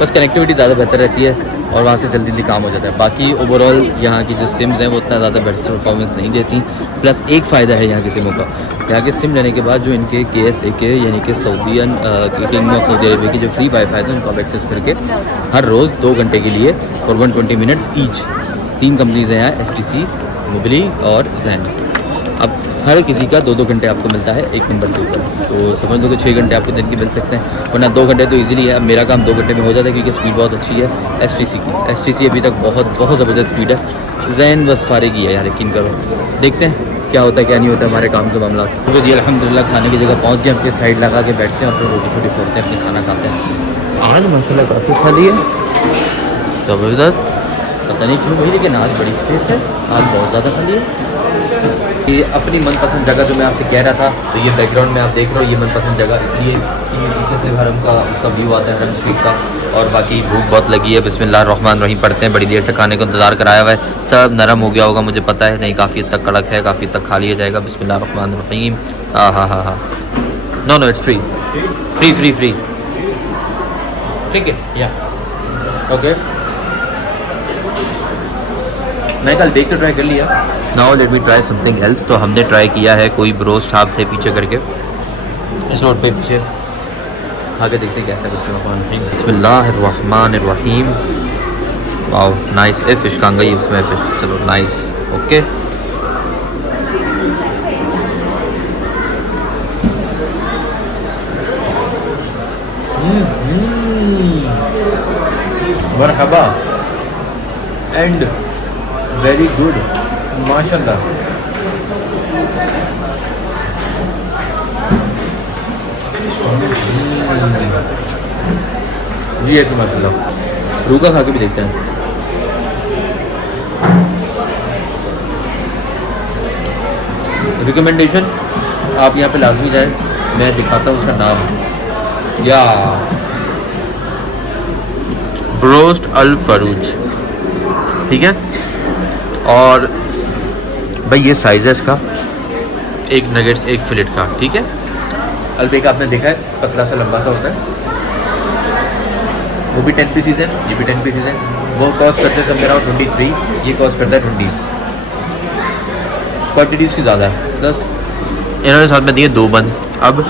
बस कनेक्टिविटी ज़्यादा बेहतर रहती है और वहाँ से जल्दी जल्दी काम हो जाता है। बाकी ओवरऑल यहाँ की जो सिम्स हैं वो उतना ज़्यादा बेटर परफॉर्मेंस नहीं देती। प्लस एक फ़ायदा है यहाँ की सिमों का, यहाँ के सिम लेने के बाद जो इनके KSA के यानी कि सऊदीयन किंगडम ऑफ सऊदी अरेबिया के जो फ्री वाईफाई है उनको आप एक्सेस करके हर रोज़ 2 घंटे के लिए फॉर 120 मिनट्स ईच, 3 कंपनीज़ हैं यहाँ, STC, मोबिली और जैन। अब हर किसी का 2-2 घंटे आपको मिलता है एक नंबर के ऊपर, तो समझ लो कि 6 घंटे आपको दिन के मिल सकते हैं, वरना 2 घंटे तो इजीली है। अब मेरा काम 2 घंटे में हो जाता है क्योंकि स्पीड बहुत अच्छी है STC की। STC अभी तक बहुत ज़बरदस्त स्पीड है। जैन बस फारेगी है यार, यकीन करो। देखते हैं क्या होता है क्या नहीं होता हमारे काम के मामला। तो जी अल्हम्दुलिल्लाह खाने की जगह पहुँच गए, अपनी साइड लगा के बैठते हैं और फिर रोटी छोटी फोड़ते हैं, अपने खाना खाते हैं। आज मसाला काफ़ी खा लिए, ज़बरदस्त, पता नहीं क्यों भाई, लेकिन आज बड़ी स्पेस है, आज बहुत ज़्यादा खा लिए। ये अपनी मनपसंद जगह जो मैं आपसे कह रहा था, तो ये बैकग्राउंड में आप देख रहे हो, ये मनपसंद जगह इसलिए कि पीछे से हरम का उसका व्यू आता है, हरम स्ट्रीट का। और बाकी भूख बहुत लगी है, बिस्मिल्लाहिर्रहमानिर्रहीम पढ़ते हैं, बड़ी देर से खाने को इंतज़ार कराया हुआ है, सब नरम हो गया होगा मुझे पता है, नहीं काफ़ी हद तक कड़क है, काफ़ी हद तक खा लिया जाएगा। बिस्मिल्लाहिर्रहमानिर्रहीम। हाँ, नो इट्स फ्री, ठीक है, या ओके। मैं कल देख तो ट्राई कर लिया, now let me try something else. तो हमने ट्राई किया है, कोई ब्रोस्ट छाप थे पीछे करके, इस रोड पे पीछे, खा के देखते कैसा है। बिस्मिल्लाहिर्रहमानिर्रहीम। वाओ नाइस, ए फिश कहाँ गई उसमें फिश, चलो नाइस, ओके। मरहबा एंड वेरी गुड, माशाल्लाह। ये तो माशाल्लाह। रूखा खा के भी देखते हैं। रिकमेंडेशन, आप यहाँ पे लाजमी जाए। मैं दिखाता हूँ उसका नाम, या ब्रोस्ट अल फरूज, ठीक है। और भाई ये साइज़ है इसका, एक नगेट्स एक फिलेट का, ठीक है। अल्बेक आपने देखा है, पतला सा लंबा सा होता है। वो भी 10 पीसीज है, ये भी 10 पीसीज है। वो कॉस्ट करते हैं सब मेरा 23, ये कॉस्ट करता है 20। क्वान्टिटीज़ की ज़्यादा है। प्लस इन्होंने साथ में दिए 2 बन। अब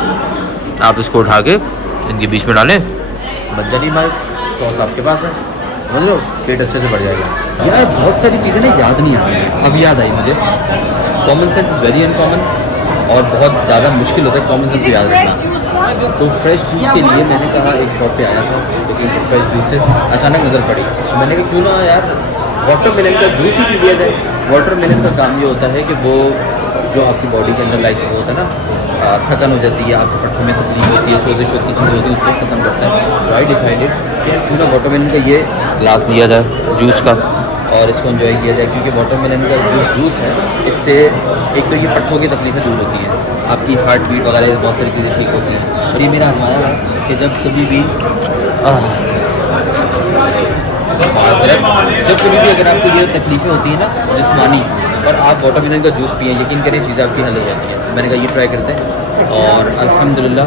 आप इसको उठा के इनके बीच में डालें, मज्जा नहीं मार, सॉस आपके पास है, समझ लो, पेट अच्छे से बढ़ जाएगा। यार बहुत सारी चीज़ें ना याद नहीं आ रही हैं, अब याद आई मुझे। Common sense is very uncommon, और बहुत ज़्यादा मुश्किल होता है कॉमन सेंस को याद रखना। तो फ्रेश जूस के लिए मैंने कहा, एक शॉप पे आया था लेकिन फ्रेश जूस से अचानक नज़र पड़ी। मैंने कहा क्यों ना यार वाटरमेलन का जूस ही पी लिया जाए। वाटरमेलन का काम ये होता है कि वो जो आपकी बॉडी के अंदर लाइक होता है ना, थकन हो जाती है, आपके पट्टों में तकलीफ होती है, सोजिश होती है, चीज़ें होती है, उसको ख़त्म करता है। तो आई डिसाइडेड कि क्यों ना वाटरमेलन का ये ग्लास दिया जाए जूस का, और इसको एंजॉय किया जाए। क्योंकि वाटरमेलन का जो जूस है, इससे एक तो ये पट्टों की तकलीफ़ें दूर होती हैं, आपकी हार्ट बीट वगैरह बहुत सारी चीज़ें ठीक होती हैं। और ये मेरा आजमाया है कि जब कभी भी अगर आपको ये तकलीफ़ें होती हैं ना जिस्मानी, और आप वाटरमेलन का जूस पिए, यकीन करें चीज़ें आपकी हल हो जाती हैं। मैंने कहा ये ट्राई करते हैं, और अल्हम्दुलिल्लाह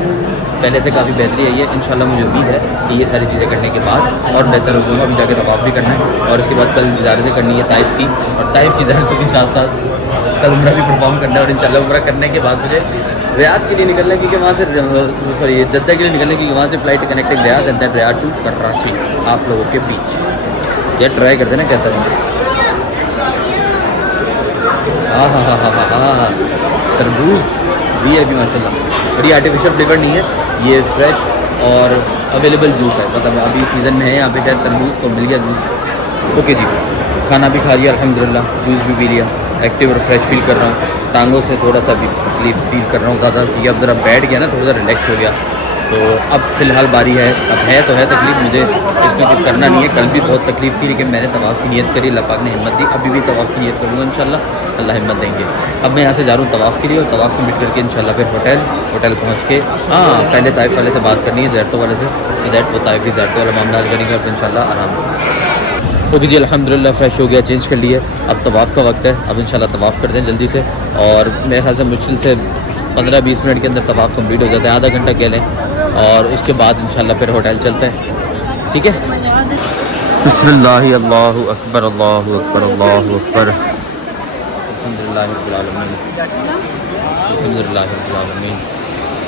पहले से काफ़ी बेहतरी आई है। इंशाल्लाह मुझे उम्मीद है कि ये सारी चीज़ें करने के बाद और बेहतर हो जाऊँगा। अभी जाकर तवाफ़ भी करना है, और उसके बाद कल ज़ियारतें करनी है ताइफ की, और ताइफ की ज़ियारतों के साथ साथ कल उम्रा भी परफॉर्म करना है। और इंशाल्लाह उम्रा करने के बाद मुझे रियाद के लिए निकलना है, क्योंकि वहाँ से सॉरी जद्दा के लिए निकलना है, क्योंकि वहाँ से flight connecting Riyadh and that Riyadh to Karachi आप लोगों के बीच। ये ट्राई करते ना कैसा है। हाँ हाँ हाँ हाँ हाँ हाँ, तरबूज भी है अभी माशाल्लाह। और ये आर्टिफिशियल फ्लेवर नहीं है, ये फ्रेश और अवेलेबल जूस है। मतलब अभी सीज़न में है यहाँ पे शायद तरबूज, तो मिल गया जूस। ओके जी, खाना भी खा लिया अल्हम्दुलिल्लाह, जूस भी पी लिया, एक्टिव और फ्रेश फील कर रहा हूँ। टांगों से थोड़ा सा भी तकलीफ फील कर रहा हूँ ज़्यादा, क्योंकि अब ज़रा बैठ गया ना, थोड़ा सा रिलैक्स हो गया। तो अब फ़िलहाल बारी है, अब है तो है तकलीफ़, मुझे इसमें कुछ करना नहीं है। कल भी बहुत तकलीफ़ थी, लेकिन मैंने तवाफ़ की नियत करी, अल्लाह पाक ने हिम्मत दी। अभी भी तवाफ़ की नियत करूँगा इंशाल्लाह, अल्लाह हिम्मत देंगे। अब मैं यहाँ से जा रहा हूँ तवाफ़ के लिए, और तवाफ़ कंप्लीट करके इंशाल्लाह फिर होटल पहुँच के, हाँ पहले ताइफ वाले से बात करनी है, ज़ैरतों वाले से, तो दैट वो ताइफ की ज़ैरतों वाला मामला हल करेंगे, और इंशाल्लाह आराम। ओके जी, अल्हम्दुलिल्लाह फ्रेश हो गया, चेंज कर लिए। अब तवाफ़ का वक्त है, अब इंशाल्लाह तवाफ़ करते हैं जल्दी से। और मेरे ख्याल से मुश्किल से 15-20 मिनट के अंदर तवाफ़ कंप्लीट हो जाता है, आधा घंटा कह लें। और उसके बाद इंशाल्लाह फिर होटल चलते हैं, ठीक है। बिस्मिल्लाह, अल्लाहु अकबर, अल्लाहु अकबर, अल्लाहु अकबर। अल्हम्दुलिल्लाह रब्बिल आलमीन, अल्हम्दुलिल्लाह रब्बिल आलमीन,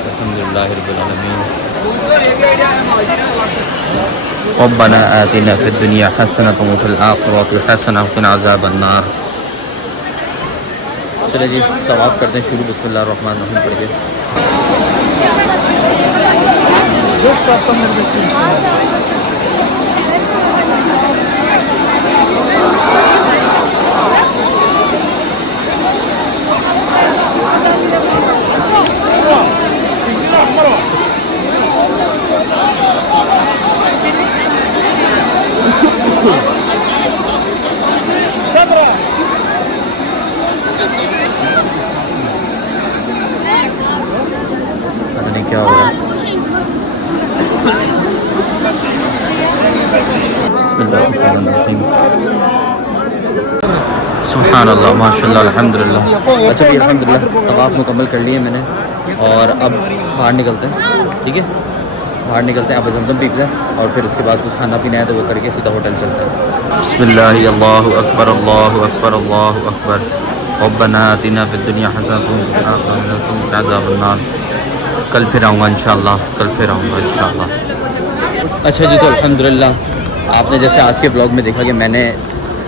अल्हम्दुलिल्लाह रब्बिल आलमीन। रब्बना आतिना फिद दुनिया हसनतन व फिल आखिरति हसनतन व क़िना अज़ाबन्नार। चलिए जी, तवाफ़ करते हैं शुरू, बिस्मिल्लाहिर रहमानिर रहीम पढ़ के। पता नहीं क्या हो रहा है। बिस्मिल्लाहिर्रहमानिर्रहीम, सुभान अल्लाह, माशाल्लाह, अल्हम्दुलिल्लाह। अच्छा भी अल्हम्दुलिल्लाह तवाफ़ मुकम्मल कर लिए मैंने, और अब बाहर निकलते हैं, ठीक है। बाहर निकलते हैं, अब ज़मज़म पीते हैं, और फिर उसके बाद कुछ खाना पीना है तो वो करके सीधा होटल चलते हैं। बिस्मिल्लाह, अल्लाहु अकबर, अल्लाहु अकबर, अल्लाहु अकबर। रब्बना आतिना फिद दुनिया हसनतन व फिल आखिरति हसनतन व क़िना अज़ाबन्नार। कल फिर आऊँगा इंशाल्लाह, कल फिर आऊँगा इंशाल्लाह। अच्छा जी, तो अल्हम्दुलिल्लाह आपने जैसे आज के ब्लॉग में देखा कि मैंने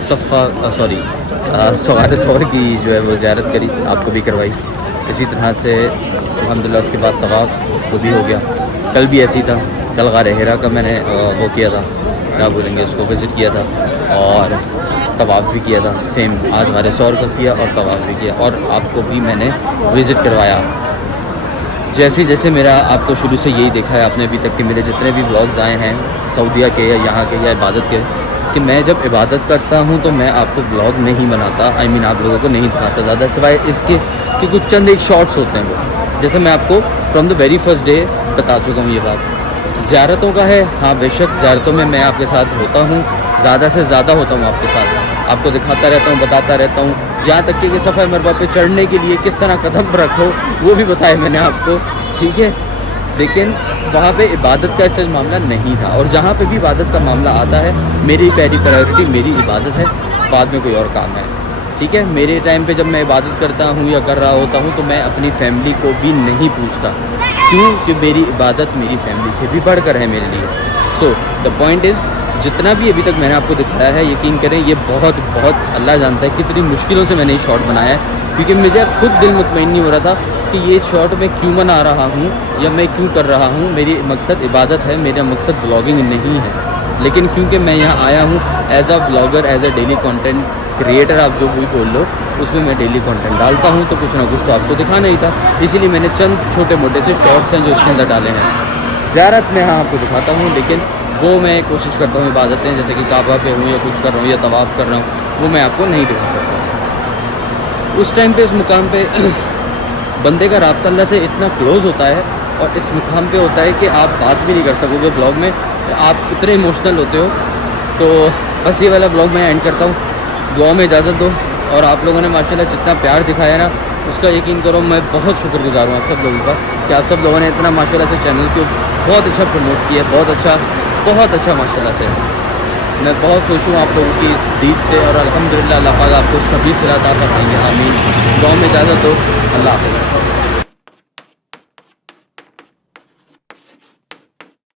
सवार सौर की जो है वो ज़ियारत करी, आपको भी करवाई। इसी तरह से अल्हम्दुलिल्लाह उसके बाद तवाफ़ वो भी हो गया। कल भी ऐसे ही था, कल गारे हिरा का मैंने वो किया था, क्या बोलेंगे उसको, विज़िट किया था, और तवाफ़ भी किया था। सेम आज गारे सौर का किया और तवाफ़ भी किया, और आपको भी मैंने विज़िट करवाया। जैसे जैसे मेरा आपको शुरू से यही देखा है आपने अभी तक के मेरे जितने भी व्लॉग्स आए हैं सऊदीया के या यहाँ के या इबादत के, कि मैं जब इबादत करता हूँ तो मैं आपको व्लॉग नहीं बनाता, आई मीन आप लोगों को नहीं दिखाता ज़्यादा, सिवाय इसके कि कुछ चंद एक शॉर्ट्स होते हैं वो, जैसे मैं आपको from the very first day बता चुका हूँ ये बात। ज़ियारतों का है, हाँ बेशक ज़ियारतों में मैं आपके साथ होता हूँ, ज़्यादा से ज़्यादा होता हूँ आपके साथ, आपको दिखाता रहता हूँ, बताता रहता हूँ, यहाँ तक कि सफ़ा मरवा पे चढ़ने के लिए किस तरह कदम रखो वो भी बताया मैंने आपको, ठीक है। लेकिन वहाँ पे इबादत का ऐसा मामला नहीं था, और जहाँ पे भी इबादत का मामला आता है मेरी पहली प्रायोरिटी मेरी इबादत है, बाद में कोई और काम है, ठीक है। मेरे टाइम पे जब मैं इबादत करता हूँ या कर रहा होता हूँ तो मैं अपनी फैमिली को भी नहीं पूछता, क्यों कि मेरी इबादत मेरी फैमिली से भी बढ़कर है मेरे लिए। सो द पॉइंट इज़, जितना भी अभी तक मैंने आपको दिखाया है, यकीन करें ये बहुत बहुत अल्लाह जानता है कितनी मुश्किलों से मैंने ये शॉट बनाया है, क्योंकि मुझे खुद दिल मुतमईन नहीं हो रहा था कि ये शॉट मैं क्यों बना रहा हूँ या मैं क्यों कर रहा हूँ। मेरी मकसद इबादत है, मेरा मकसद व्लॉगिंग नहीं है, लेकिन क्योंकि मैं यहाँ आया हूँ as a vlogger, as a daily content creator, आप जो भी बोल लो, उसमें मैं डेली कंटेंट डालता हूँ, तो कुछ ना कुछ तो आपको दिखाना ही था, इसीलिए मैंने चंद छोटे मोटे से शॉर्ट्स हैं जो इसके अंदर डाले हैं। ज़ियारत में हाँ आपको दिखाता हूँ, लेकिन वो मैं कोशिश करता हूँ इबादतें जैसे कि काबा पे हूँ या कुछ कर रहा हूँ या तवाफ़ कर रहा हूँ, वो मैं आपको नहीं दिखा सकता। उस टाइम पे उस मुकाम पे बंदे का राब्ता अल्लाह से इतना क्लोज़ होता है, और इस मुकाम पे होता है कि आप बात भी नहीं कर सकोगे व्लॉग में, आप इतने इमोशनल होते हो। तो बस ये वाला व्लॉग मैं एंड करता हूँ, दुआ में इजाज़त दो। और आप लोगों ने माशाल्लाह जितना प्यार दिखाया ना, उसका यकीन करो मैं बहुत शुक्रगुजार हूँ आप सब लोगों का, कि आप सब लोगों ने इतना माशाल्लाह से चैनल को बहुत अच्छा प्रमोट किया, बहुत अच्छा माशाल्लाह से। मैं बहुत खुश हूँ आप लोगों की इस दीद से, और अल्हम्दुलिल्लाह अल्लाह पाक आपको उसका भी सिला अता फरमाएंगे, आमीन। दुआ में इजाज़त दो, अल्लाह हाफ़िज़।